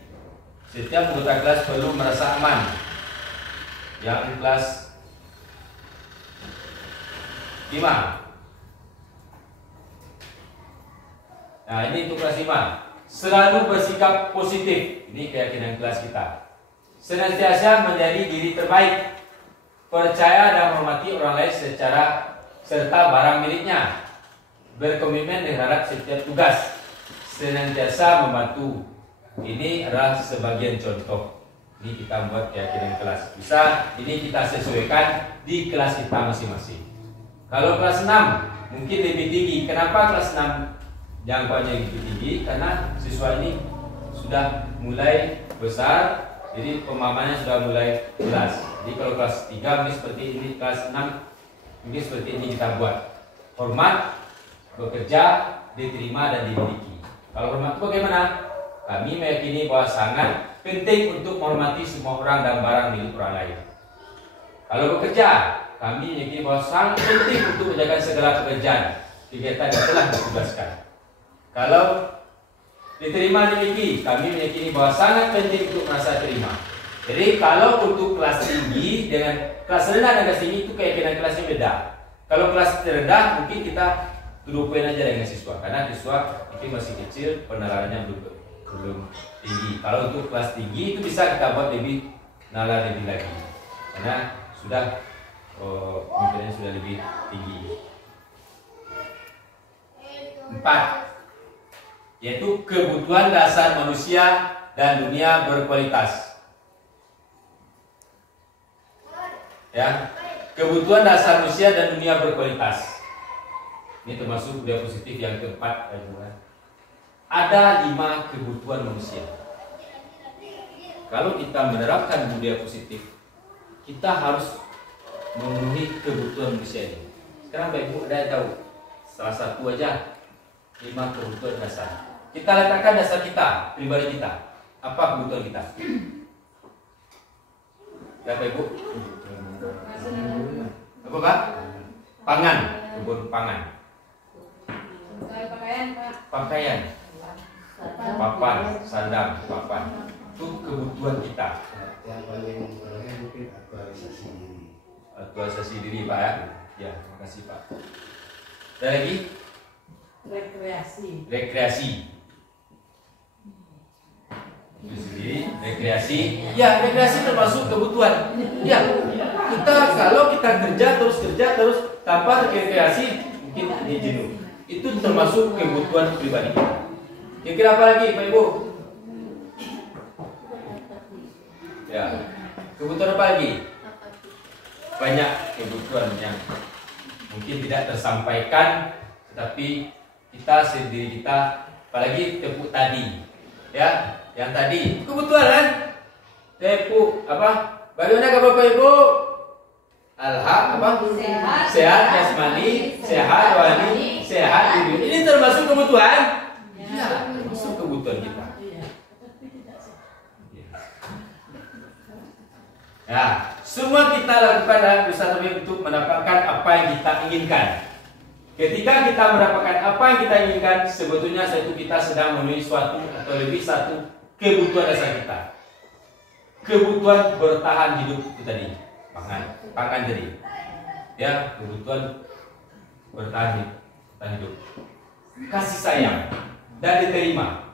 Setiap anggota kelas perlu merasa aman. Yang kelas 5. Nah, ini untuk kelas 5. Selalu bersikap positif. Ini keyakinan kelas kita. Senantiasa menjadi diri terbaik. Percaya dan menghormati orang lain serta barang miliknya. Berkomitmen terhadap setiap tugas. Senantiasa membantu. Ini adalah sebagian contoh. Ini kita buat keyakinan kelas. Bisa ini kita sesuaikan di kelas kita masing-masing. Kalau kelas 6 mungkin lebih tinggi. Kenapa kelas 6 jangkauannya lebih tinggi? Karena siswa ini sudah mulai besar, jadi pemahamannya sudah mulai jelas. Jadi kalau kelas 3 mungkin seperti ini, kelas 6 mungkin seperti ini kita buat. Hormat, bekerja, diterima dan dimiliki. Kalau hormat itu bagaimana? Kami meyakini bahwa sangat penting untuk menghormati semua orang dan barang milik orang lain. Kalau bekerja, kami meyakini bahwa sangat penting untuk menjaga segala pekerjaan kegiatan yang telah ditugaskan. Kalau diterima dimiliki, kami meyakini bahwa sangat penting untuk merasa terima. Jadi kalau untuk kelas tinggi dengan kelas rendah dan kelas tinggi itu keyakinan kelasnya beda. Kalau kelas terendah mungkin kita duduk aja dengan siswa, karena siswa mungkin masih kecil, penalarannya belum tinggi. Kalau untuk kelas tinggi itu bisa kita buat lebih nalar lebih lagi, karena sudah kemungkinannya sudah lebih tinggi. 4. Yaitu kebutuhan dasar manusia dan dunia berkualitas. Ya, kebutuhan dasar manusia dan dunia berkualitas. Ini termasuk budaya positif yang keempat. Ada 5 kebutuhan manusia. Kalau kita menerapkan budaya positif, kita harus memenuhi kebutuhan manusia ini. Sekarang Bapak Ibu ada yang tahu salah satu aja 5 kebutuhan dasar. Kita letakkan dasar kita, pribadi kita. Apa kebutuhan kita? Bapak Ibu? Apa Pak? Pangan, kebutuhan pangan. Pakaian, Pak. Pakaian, papan, sandang, papan. Itu kebutuhan kita. Yang paling mungkin aktualisasi diri. Aktualisasi diri Pak ya. Ya, terima kasih Pak. Ada lagi? Rekreasi. Itu sendiri, rekreasi. Ya, rekreasi termasuk kebutuhan. Ya, kalau kita kerja terus tanpa rekreasi mungkin ini jenuh. Itu termasuk kebutuhan pribadi. Kira-kira apa lagi Pak Ibu? Ya, kebutuhan apa lagi? Banyak kebutuhan yang mungkin tidak tersampaikan, tetapi kita sendiri kita, apalagi tepuk tadi, ya, yang tadi kebutuhan kan? Tepuk apa? Bagaimana kabar Bapak Ibu? Sehat jasmani, sehat rohani, sehat hidup. Ini termasuk kebutuhan? Ya, termasuk kebutuhan kita. Ya, semua kita lakukan dalam usaha untuk mendapatkan apa yang kita inginkan. Ketika kita mendapatkan apa yang kita inginkan, sebetulnya kita sedang memenuhi suatu atau lebih satu kebutuhan dasar kita. Kebutuhan bertahan hidup itu tadi, pangan jadi. Ya, kebutuhan bertahan hidup. Kasih sayang dan diterima.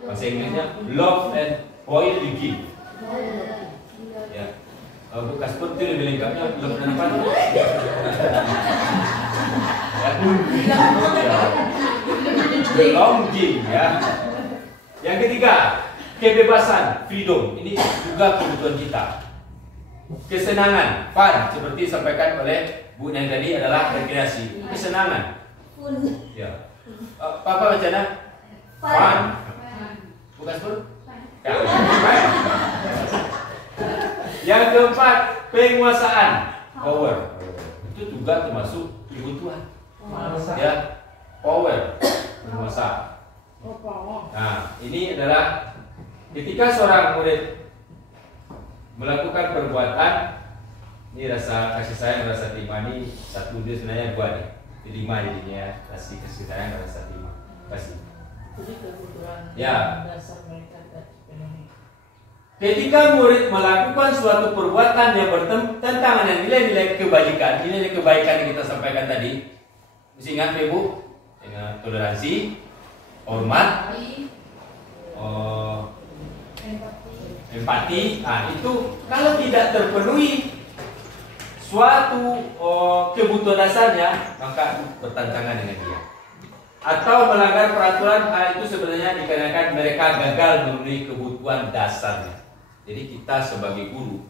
Bahasa Inggrisnya love and boil begin. Ya. Kalau bekas pun itu lebih lengkapnya love dan apa? Belonging ya. Yang ketiga, kebebasan, freedom. Ini juga kebutuhan kita. Kesenangan, fun, seperti disampaikan oleh Bu Neng tadi adalah rekreasi. Kesenangan. Ya. Apa bacanya? Fun. Bukan pun? Ya. Yang Yang keempat, penguasaan, power. Itu juga termasuk kebutuhan. Ya, power, penguasaan. Nah, ini adalah ketika seorang murid melakukan perbuatan, ini rasa kasih sayang, rasa terima ini satu, dia sebenarnya dua nih. Terima jadinya kasih sayang, rasa terima kasih. Jadi kebutuhan Ya. dasar mereka terpenuhi. Ketika murid melakukan suatu perbuatan yang bertentangan dengan nilai-nilai kebajikan, nilai kebaikan yang kita sampaikan tadi, mesti ingat Ibu, dengan toleransi, hormat, empati. Nah, itu kalau tidak terpenuhi suatu kebutuhan dasarnya, maka itu bertentangan dengan dia. Atau melanggar peraturan, hal itu sebenarnya dikarenakan mereka gagal memenuhi kebutuhan dasarnya. Jadi kita sebagai guru,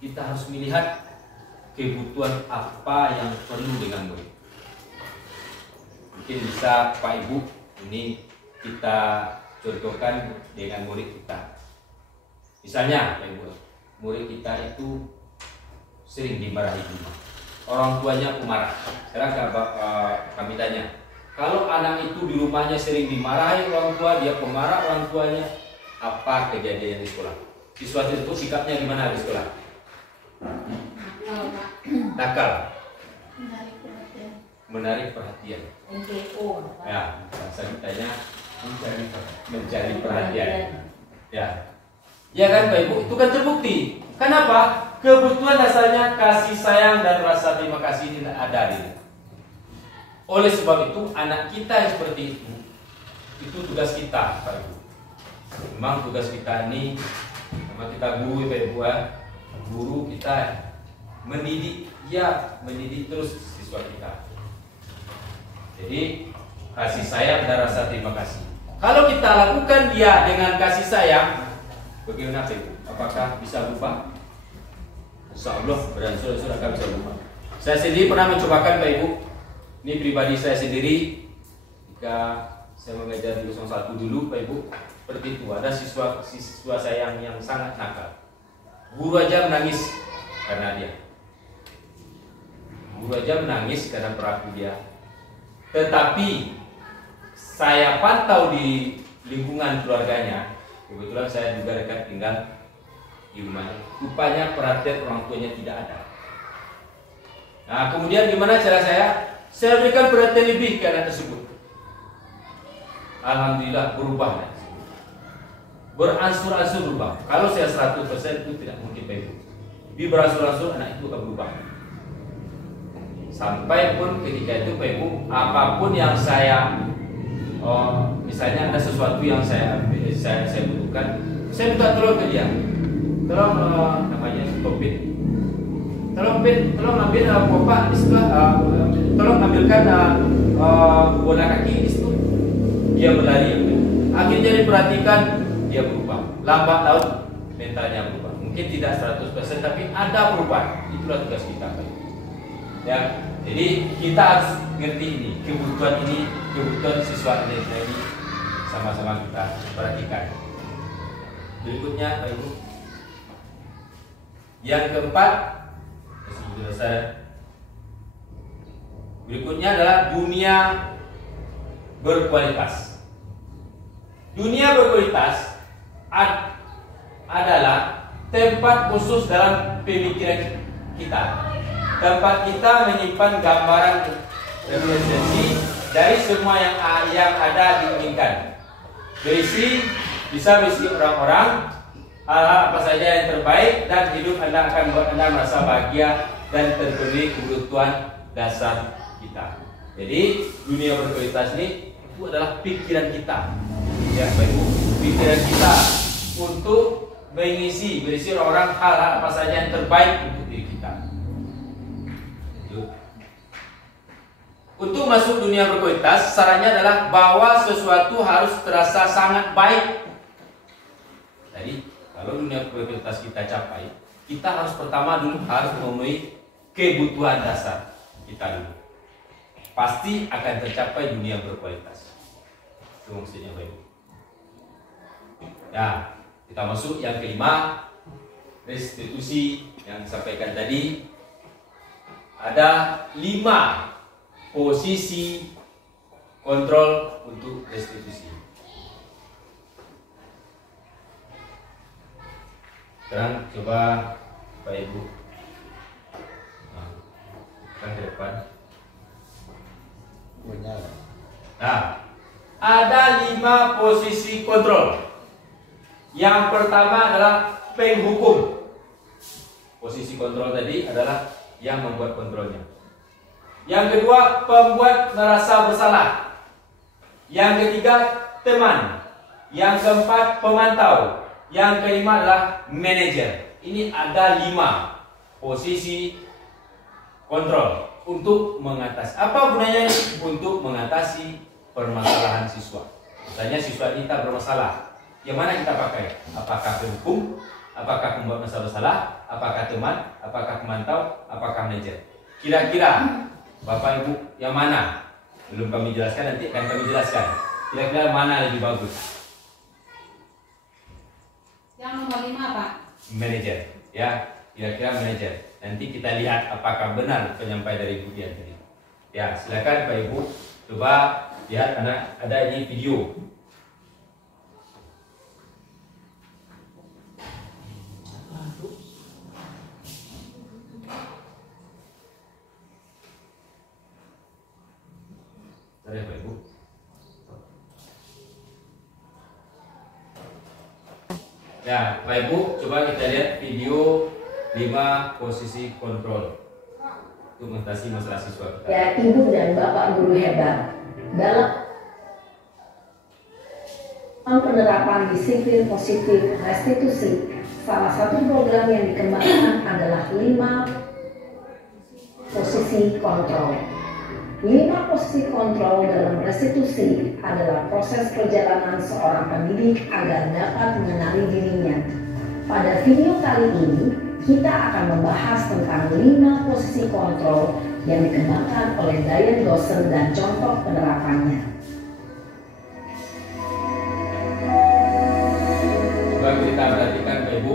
kita harus melihat kebutuhan apa yang perlu dengan murid. Mungkin bisa Pak Ibu, ini kita contohkan dengan murid kita. Misalnya Pak Ibu, murid kita itu sering dimarahi di rumah. Orang tuanya pemarah. Sekarang kami tanya, kalau anak itu di rumahnya sering dimarahi orang tua, dia pemarah orang tuanya, apa kejadian di sekolah? Siswa itu sikapnya gimana di sekolah? Nakal. Menarik perhatian. NPO. Ya, bahasa kitanya mencari perhatian. Ya. Ya kan Pak Ibu, itu kan terbukti. Kenapa? Kebutuhan dasarnya kasih sayang dan rasa terima kasih tidak ada di. Oleh sebab itu, anak kita yang seperti itu tugas kita, Pak Ibu. Memang tugas kita ini, sama kita guru, Pak Ibu, guru kita mendidik terus siswa kita. Jadi kasih sayang dan rasa terima kasih. Kalau kita lakukan dia dengan kasih sayang, bagaimana Pak Ibu? Apakah bisa berubah? Insya Allah beransur-ansur akan bisa berubah. Saya sendiri pernah mencobakan Pak Ibu. Ini pribadi saya sendiri. Jika saya mengajar di 01 dulu Pak Ibu, seperti itu. Ada siswa saya yang sangat nakal. Guru aja menangis karena dia. Guru aja menangis karena perilaku dia. Tetapi saya pantau di lingkungan keluarganya. Kebetulan saya juga dekat tinggal di rumahnya. Rupanya perhatian orang tuanya tidak ada. Nah, kemudian gimana cara saya? Saya berikan perhatian lebih ke anak tersebut. Alhamdulillah berubah. Beransur-ansur berubah. Kalau saya 100% itu tidak mungkin Pak Ibu. Tapi beransur-ansur anak itu akan berubah. Sampai pun ketika itu Pak Ibu, apapun yang saya misalnya ada sesuatu yang saya butuhkan, saya minta tolong ke dia. Tolong namanya Topit. Tolong ambil pompa di sebelah. Tolong ambilkan bola kaki di situ. Dia berlari. Akhirnya diperhatikan, dia berubah. Lambat laun mentalnya berubah. Mungkin tidak 100%, tapi ada perubahan. Itulah tugas kita. Ya, jadi kita harus ngerti ini, kebutuhan siswa ini sama-sama kita perhatikan. Berikutnya, Pak Ibu. Yang keempat, berikutnya adalah dunia berkualitas. Dunia berkualitas adalah tempat khusus dalam pemikiran kita. Tempat kita menyimpan gambaran representasi dari semua yang ada diinginkan. Bisa berisi orang-orang, hal-hal apa saja yang terbaik, dan hidup Anda akan membuat Anda merasa bahagia dan terpenuhi kebutuhan dasar kita. Jadi dunia berkualitas ini itu adalah pikiran kita, ya Bapak Ibu, pikiran kita untuk berisi orang-orang, hal-hal apa saja yang terbaik untuk diri kita. Untuk masuk dunia berkualitas, sarannya adalah bahwa sesuatu harus terasa sangat baik. Jadi kalau dunia berkualitas kita capai, kita harus pertama dulu harus memenuhi kebutuhan dasar kita dulu. Pasti akan tercapai dunia berkualitas. Itu maksudnya Bapak Ibu. Ya, kita masuk yang kelima, restitusi yang disampaikan tadi, ada 5 posisi kontrol untuk restitusi. Sekarang coba Pak Ibu kan ke depan. Nah, ada 5 posisi kontrol. Yang pertama adalah penghukum. Posisi kontrol tadi adalah yang membuat kontrolnya. Yang kedua, pembuat merasa bersalah. Yang ketiga, teman. Yang keempat, pemantau. Yang kelima adalah manajer. Ini ada 5 posisi kontrol untuk mengatasi. Apa gunanya ini? Untuk mengatasi permasalahan siswa. Misalnya siswa ini tak bermasalah. Yang mana kita pakai? Apakah penghukum? Apakah pembuat merasa bersalah? Apakah teman? Apakah pemantau? Apakah manajer? Kira-kira Bapak Ibu yang mana? Belum kami jelaskan, nanti akan kami jelaskan. Kira-kira mana lebih bagus? Yang nomor 5 Pak. Manajer, ya. Kira-kira manajer. Nanti kita lihat apakah benar penyampaian dari Bu Dian tadi. Ya, silakan Pak Ibu coba lihat karena ada ini video. Ada Pak Ibu. Ya, Pak Ibu, coba kita lihat video 5 posisi kontrol untuk mengatasi masalah siswa kita. Ya, Ibu dan Bapak guru hebat dalam penerapan disiplin positif restitusi. Salah satu program yang dikembangkan adalah 5 posisi kontrol. 5 posisi kontrol dalam restitusi adalah proses perjalanan seorang pendidik agar dapat mengenali dirinya. Pada video kali ini, kita akan membahas tentang 5 posisi kontrol yang dikembangkan oleh Dian Dawson dan contoh penerapannya. Coba kita perhatikan Pak Ibu.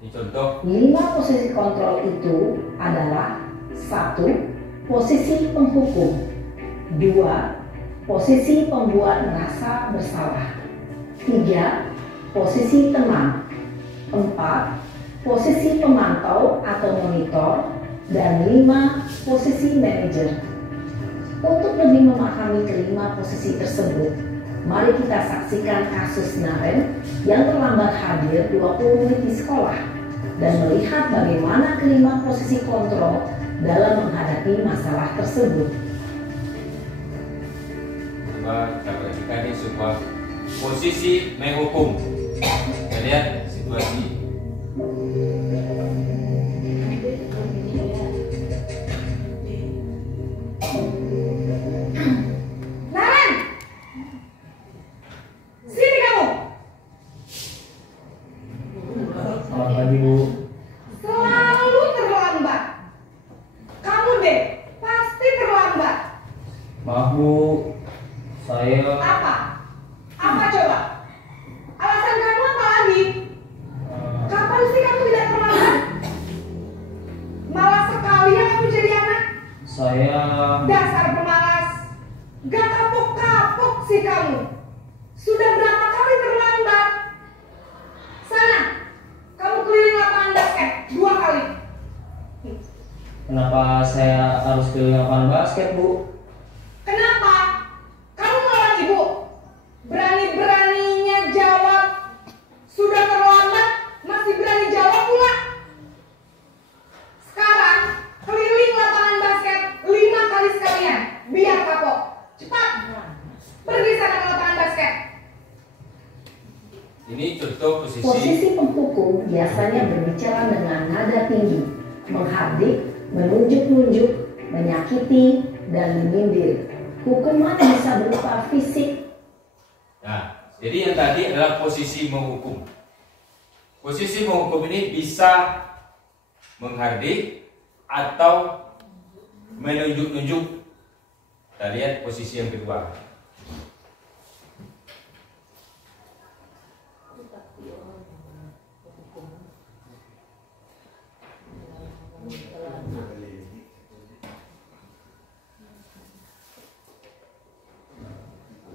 Ini contoh. 5 posisi kontrol itu adalah 1. Posisi penghukum. 2. Posisi pembuat merasa bersalah. 3. Posisi teman. 4. Posisi pemantau atau monitor. Dan 5. Posisi manajer. Untuk lebih memahami kelima posisi tersebut, mari kita saksikan kasus Naren yang terlambat hadir 20 menit di sekolah dan melihat bagaimana kelima posisi kontrol dalam menghadapi masalah tersebut. Coba kita perhatikan ini sebuah posisi menghukum. Kita lihat situasi. Naren, sini kamu. Selamat pagi Bu. Selalu terlambat. Kamu deh, pasti terlambat. Maaf Bu, saya Apa? Apa coba? Alasan kamu apa lagi? Kapan sih kamu tidak terlambat? Malas sekali ya kamu jadi anak. saya Dasar pemalas. Gak kapok-kapok sih kamu. Sudah berapa kali terlambat? Sana, kamu keliling lapangan basket 2 kali. kenapa saya harus keliling lapangan basket Bu? Kenapa? Kamu melawan ibu? Berani-beraninya jawab. Sudah terlambat, masih berani jawab pula. Sekarang, keliling lapangan basket 5 kali sekalian. Biar kapok. Cepat. Pergi sana ke lapangan basket. Ini contoh posisi. Posisi penghukum biasanya berbicara dengan nada tinggi, menghardik, menunjuk-nunjuk, menyakiti, dan menyindir. Hukuman bisa berupa fisik. Nah, jadi yang tadi adalah posisi menghukum. Posisi menghukum ini bisa menghardik atau menunjuk-nunjuk. Kita lihat posisi yang kedua.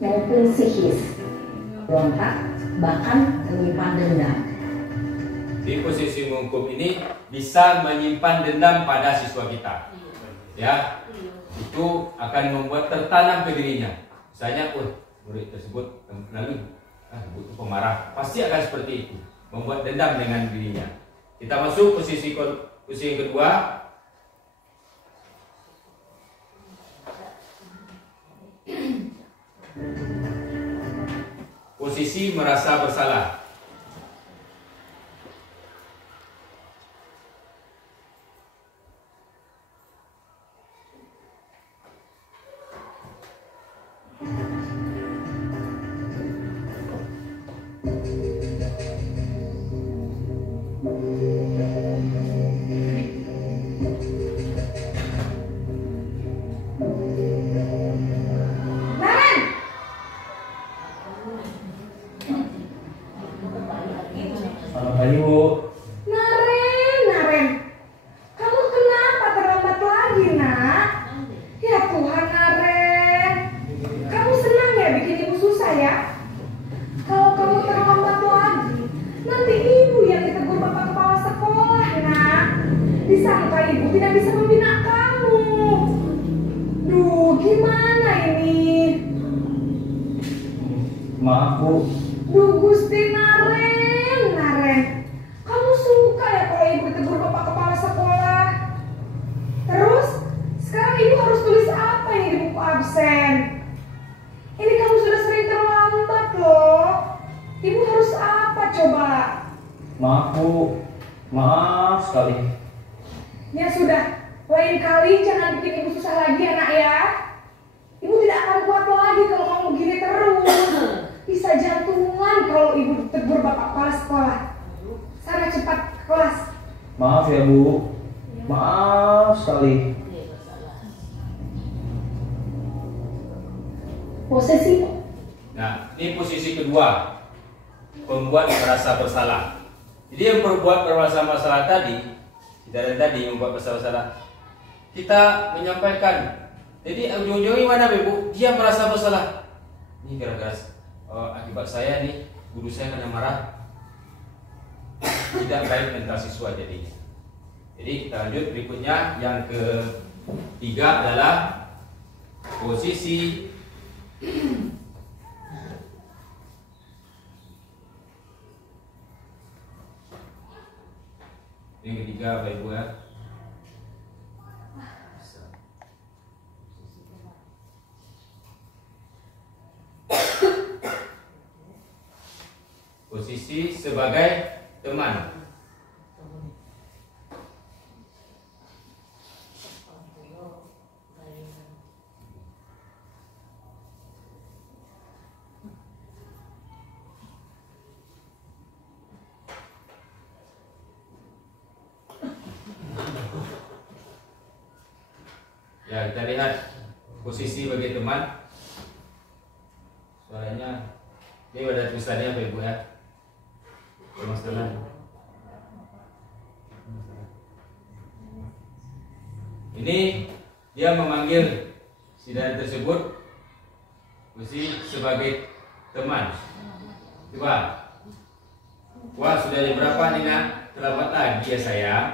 maupun psikis, berontak, bahkan menyimpan dendam. Di posisi menghukum ini bisa menyimpan dendam pada siswa kita. Ya, itu akan membuat tertanam ke dirinya. Misalnya, murid tersebut lalu butuh pemarah, pasti akan seperti itu, membuat dendam dengan dirinya. Kita masuk posisi yang kedua. Posisi merasa bersalah. Selamat pagi, Bu. Naren, kamu kenapa terlambat lagi, nak? Ya Tuhan, Naren, kamu senang ya bikin ibu susah ya? Kalau kamu terlambat lagi, nanti ibu yang ditegur bapak kepala sekolah, nak. Disangka ibu tidak bisa membina kamu. Duh, gimana ini? Maaf, Bu. Duh, Gusti Naren, kamu suka ya kalau ibu ditegur bapak kepala sekolah? Terus, sekarang ibu harus tulis apa ini di buku absen? Ini kamu sudah sering terlambat loh. Ibu harus apa coba? Maaf, Bu. Maaf sekali. Ya sudah, lain kali jangan bikin ibu susah lagi ya, nak ya. Ibu tidak akan kuat lagi kalau kamu gini terus. Bisa jantungan kalau ibu ditegur bapak kepala sekolah. Sana cepat ke kelas. Maaf ya, Bu. Maaf sekali. Posisi. Nah, ini posisi kedua, pembuat merasa bersalah. Jadi yang membuat merasa bersalah tadi, membuat bersalah, kita menyampaikan. Jadi ujung-ujungnya mana, Bu? Dia merasa bersalah. Ini gara-gara akibat saya nih, guru saya kena marah. Tidak baik mental siswa jadinya. Jadi kita lanjut berikutnya. Yang ketiga adalah posisi yang ketiga, Bapak Ibu ya. Posisi sebagai teman. Ya, kita lihat posisi sebagai teman. Suaranya ini ada tulisannya, Bapak Ibu ya. Mas teman. Ini dia memanggil si dan tersebut posisi sebagai teman. Coba. Wah, sudah jam berapa nih, Nak? Terlambat lagi ya sayang.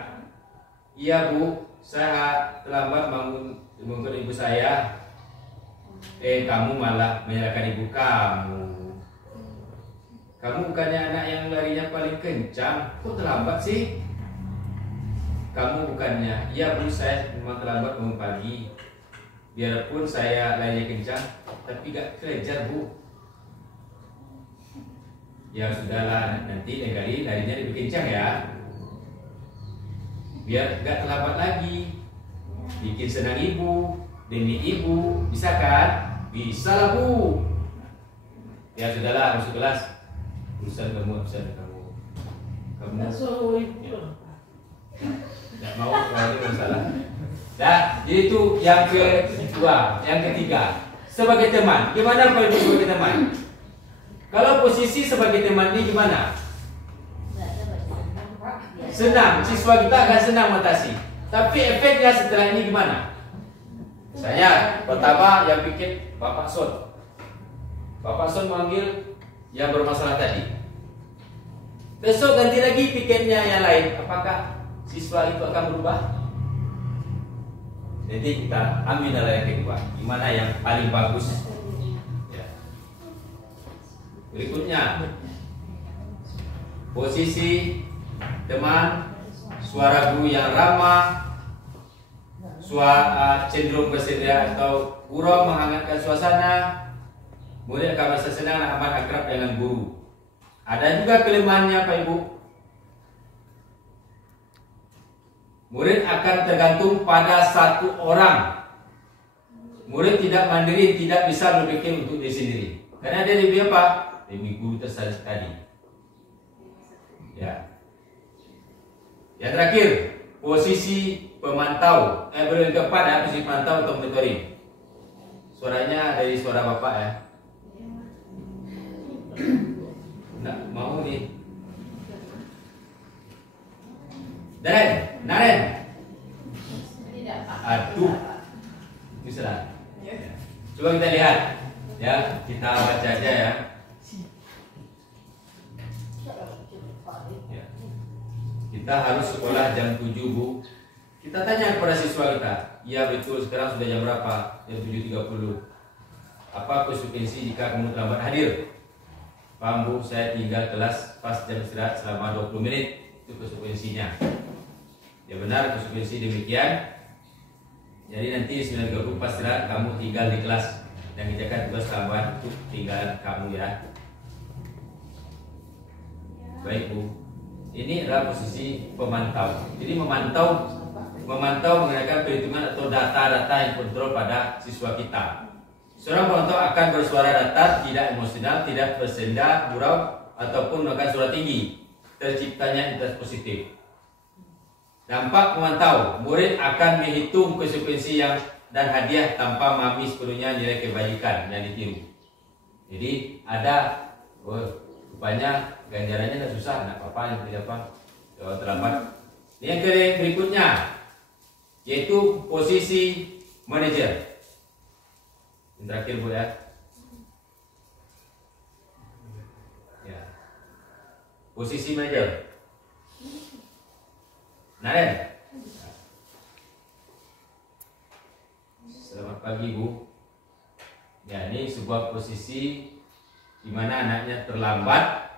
Iya, Bu. Saya terlambat bangun ibu saya. Kamu malah menyalahkan ibu kamu. Kamu bukannya anak yang larinya paling kencang, kok terlambat sih? Kamu bukannya, iya Bu, saya memang terlambat bangun pagi. Biarpun saya larinya kencang, tapi gak kejar Bu. Ya sudahlah, nanti lain kali larinya lebih kencang ya. Biar gak terlambat lagi. Bikin senang ibu, demi ibu, bisa kan? Bisa lah Bu. Ya sudahlah, masuk kelas. Urusan kamu. Kamu tidak mau, kalau ini masalah. Nah, jadi itu yang kedua, yang ketiga. Sebagai teman, gimana kalau itu sebagai teman? Kalau posisi sebagai teman ini gimana? Senang, siswa kita akan senang mengatasi. Tapi efeknya setelah ini gimana? Misalnya, pertama yang bikin Bapak Son. Bapak Son manggil yang bermasalah tadi. Besok ganti lagi pikirnya yang lain. Apakah siswa itu akan berubah? Jadi kita ambil nilai yang kedua. Gimana yang paling bagus? Ya. Berikutnya, posisi teman, suara guru yang ramah, suara cenderung bersedia atau gurau menghangatkan suasana. Murid akan merasa senang dan aman akrab dengan guru. Ada juga kelemahannya Pak Ibu. Murid akan tergantung pada satu orang. Murid tidak mandiri, tidak bisa berpikir untuk diri sendiri. Karena dia lebih apa? Demi guru tadi. Ya. Yang terakhir, posisi pemantau. Belum keempat ya, posisi pemantau atau monitoring. Suaranya dari suara Bapak ya. Nggak mau nih. Naren. Aduh. Bisa. Coba kita lihat. Ya, kita baca aja ya. Kita harus sekolah jam 7 Bu. Kita tanya kepada siswa kita. Iya betul, sekarang sudah jam berapa? Jam 7.30. Apa konsekuensi jika kamu terlambat hadir? Paham Bu, saya tinggal kelas pas jam istirahat selama 20 menit. Itu konsekuensinya. Ya benar, konsekuensi demikian. Jadi nanti 9.30 pas istirahat kamu tinggal di kelas dan kerjakan tugas tambahan untuk tinggal kamu ya. Baik Bu. Ini adalah posisi pemantau. Jadi memantau menggunakan perhitungan atau data-data yang kontrol pada siswa kita. Seorang pemantau akan bersuara datar, tidak emosional, tidak bersenda, gurau, ataupun melakukan suara tinggi. Terciptanya intensitas positif. Dampak memantau, murid akan menghitung konsekuensi dan hadiah tanpa memahami sepenuhnya nilai kebaikan yang ditiru. Jadi ada, rupanya ganjarannya tidak susah, tidak apa-apa, yang tidak apa, kalau terlambat. Yang berikutnya, yaitu posisi manajer. Yang terakhir Bu ya. Posisi manajer. Naren. Selamat pagi Bu. Ya, ini sebuah posisi di mana anaknya terlambat.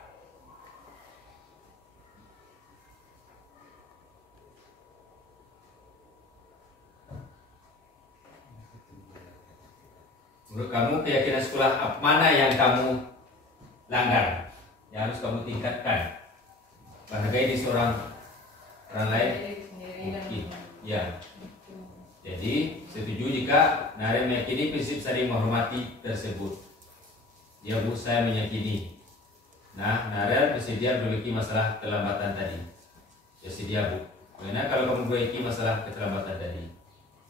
Menurut kamu keyakinan sekolah mana yang kamu langgar, yang harus kamu tingkatkan? Menghargai di seorang orang lain mungkin. Ya. Jadi setuju jika Naren meyakini prinsip saling menghormati tersebut. Ya Bu, saya meyakini. Nah, Naren bersedia memiliki masalah keterlambatan tadi. Bersedia Bu. Karena kalau kamu memiliki masalah keterlambatan tadi.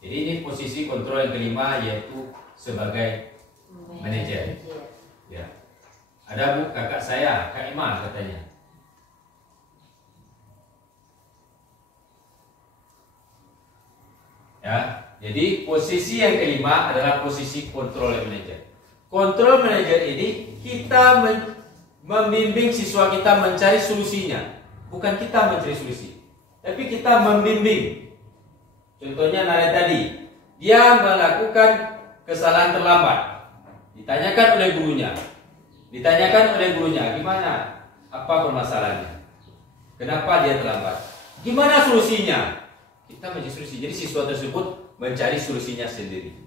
Jadi ini posisi kontrol yang kelima, yaitu sebagai manajer. Ya. Ada Bu, kakak saya, Kak Ima katanya. Ya, jadi posisi yang kelima adalah posisi kontrol manager. Kontrol manager ini kita membimbing siswa kita mencari solusinya, bukan kita mencari solusi, tapi kita membimbing. Contohnya Naren tadi, dia melakukan kesalahan terlambat, ditanyakan oleh gurunya, gimana, apa permasalahannya, kenapa dia terlambat, gimana solusinya. Kita mencari solusi. Jadi siswa tersebut mencari solusinya sendiri.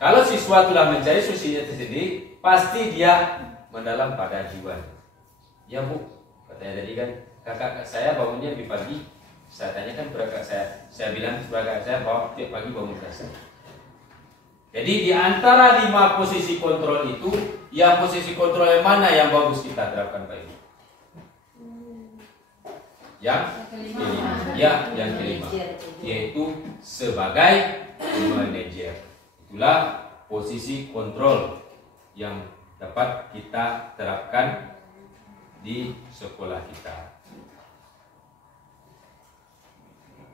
Kalau siswa telah mencari solusinya sendiri, pasti dia mendalam pada jiwanya. Ya Bu, katanya tadi kan kakak saya bangunnya lebih pagi. Saya tanyakan kepada kakak saya bilang kepada kakak saya bahwa tiap pagi bangun saya. Jadi di antara 5 posisi kontrol itu, yang posisi kontrol yang mana yang bagus kita terapkan Pak Ibu? Yang kelima, yaitu sebagai manajer. Itulah posisi kontrol yang dapat kita terapkan di sekolah kita.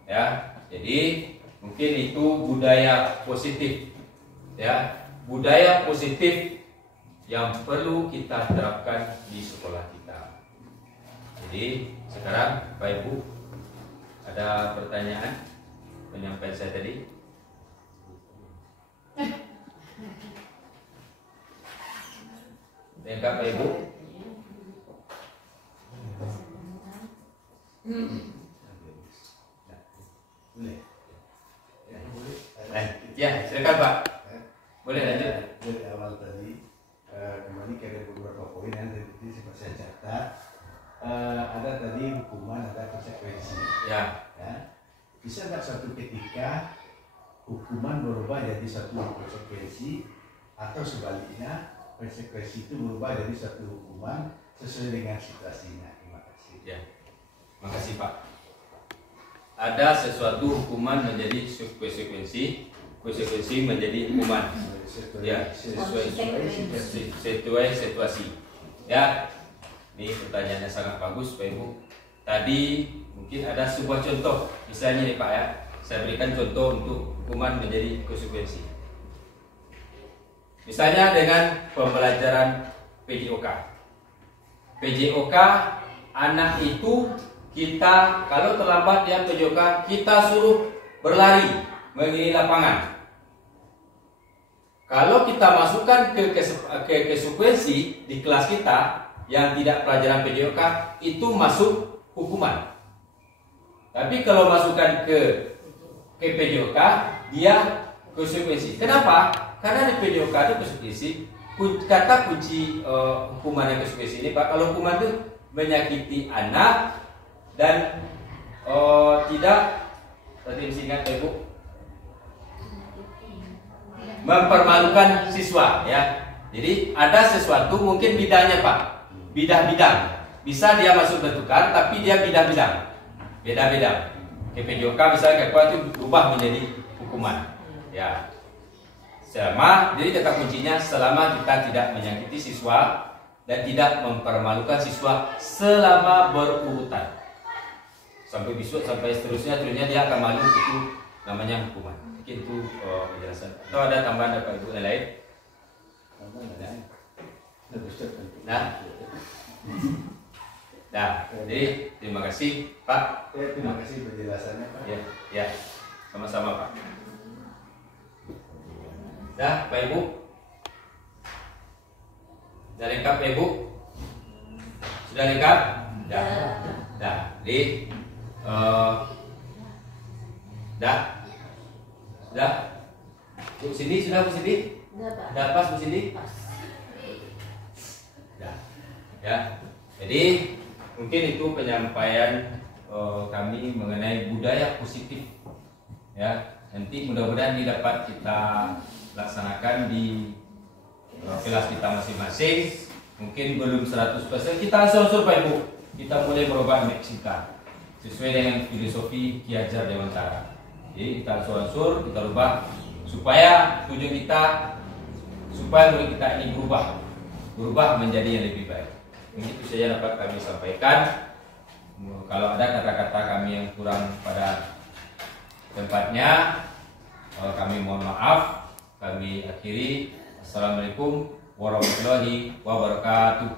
Ya, jadi mungkin itu budaya positif. Ya, budaya positif yang perlu kita terapkan di sekolah kita. Jadi sekarang Pak Ibu, ada pertanyaan penyampaian saya tadi? Lengkap Pak Ibu? Ya, silakan Pak. Boleh lanjut. Dari awal tadi kembali ke beberapa poin yang tadi sempat saya catat. Ada tadi hukuman, ada konsekuensi. Ya. Bisa nggak suatu ketika hukuman berubah jadi satu konsekuensi, atau sebaliknya konsekuensi itu berubah jadi satu hukuman sesuai dengan situasinya? Terima kasih. Ya. Makasih Pak. Ada sesuatu hukuman menjadi konsekuensi, konsekuensi menjadi hukuman. Ya, sesuai situasi. Ya, ini pertanyaannya sangat bagus Pak Ibu. Tadi mungkin ada sebuah contoh, misalnya nih Pak ya, saya berikan contoh untuk hukuman menjadi konsekuensi. Misalnya dengan pembelajaran PJOK. PJOK, anak itu kita kalau terlambat dia PJOK, kita suruh berlari mengelilingi lapangan. Kalau kita masukkan ke konsekuensi di kelas kita yang tidak pelajaran PJOK, itu masuk hukuman. Tapi kalau masukkan ke PJOK, dia konsekuensi. Kenapa? Karena di PJOK itu konsekuensi. Kata kunci hukuman yang konsekuensi ini Pak, kalau hukuman itu menyakiti anak dan tidak, tadi mesti ingat Ibu, mempermalukan siswa ya. Jadi ada sesuatu mungkin bidangnya Pak, bidang-bidang. Bisa dia masuk bertukar, tapi dia bidang-bidang, beda-beda. PJOK misalnya kekuatan itu berubah menjadi hukuman. Ya. Jadi kata kuncinya selama kita tidak menyakiti siswa dan tidak mempermalukan siswa selama berurutan. Sampai besok sampai seterusnya dia akan malu, itu namanya hukuman. Mungkin itu penjelasan. Atau ada tambahan Bapak Ibu yang lain? Nah, jadi terima kasih Pak. Terima kasih penjelasannya Pak. Ya, sama-sama Pak. Dah, Pak Ibu. Sudah lengkap Pak Ibu? Sudah lengkap? Dah. Jadi, dah. Bu Cindy sudah Bu Cindy? Sudah pas Bu Cindy? Dah. Ya. Jadi mungkin itu penyampaian kami mengenai budaya positif. Ya, nanti mudah-mudahan ini dapat kita laksanakan di kelas kita masing-masing. Mungkin belum 100%, kita ansur Pak Ibu. Kita mulai merubah image kita sesuai dengan filosofi Ki Hajar Dewantara. Jadi kita ansur, kita rubah supaya tujuan kita, supaya murid kita ini berubah menjadi yang lebih baik. Ini itu saja dapat kami sampaikan. Kalau ada kata-kata kami yang kurang pada tempatnya, kami mohon maaf. Kami akhiri. Assalamualaikum warahmatullahi wabarakatuh.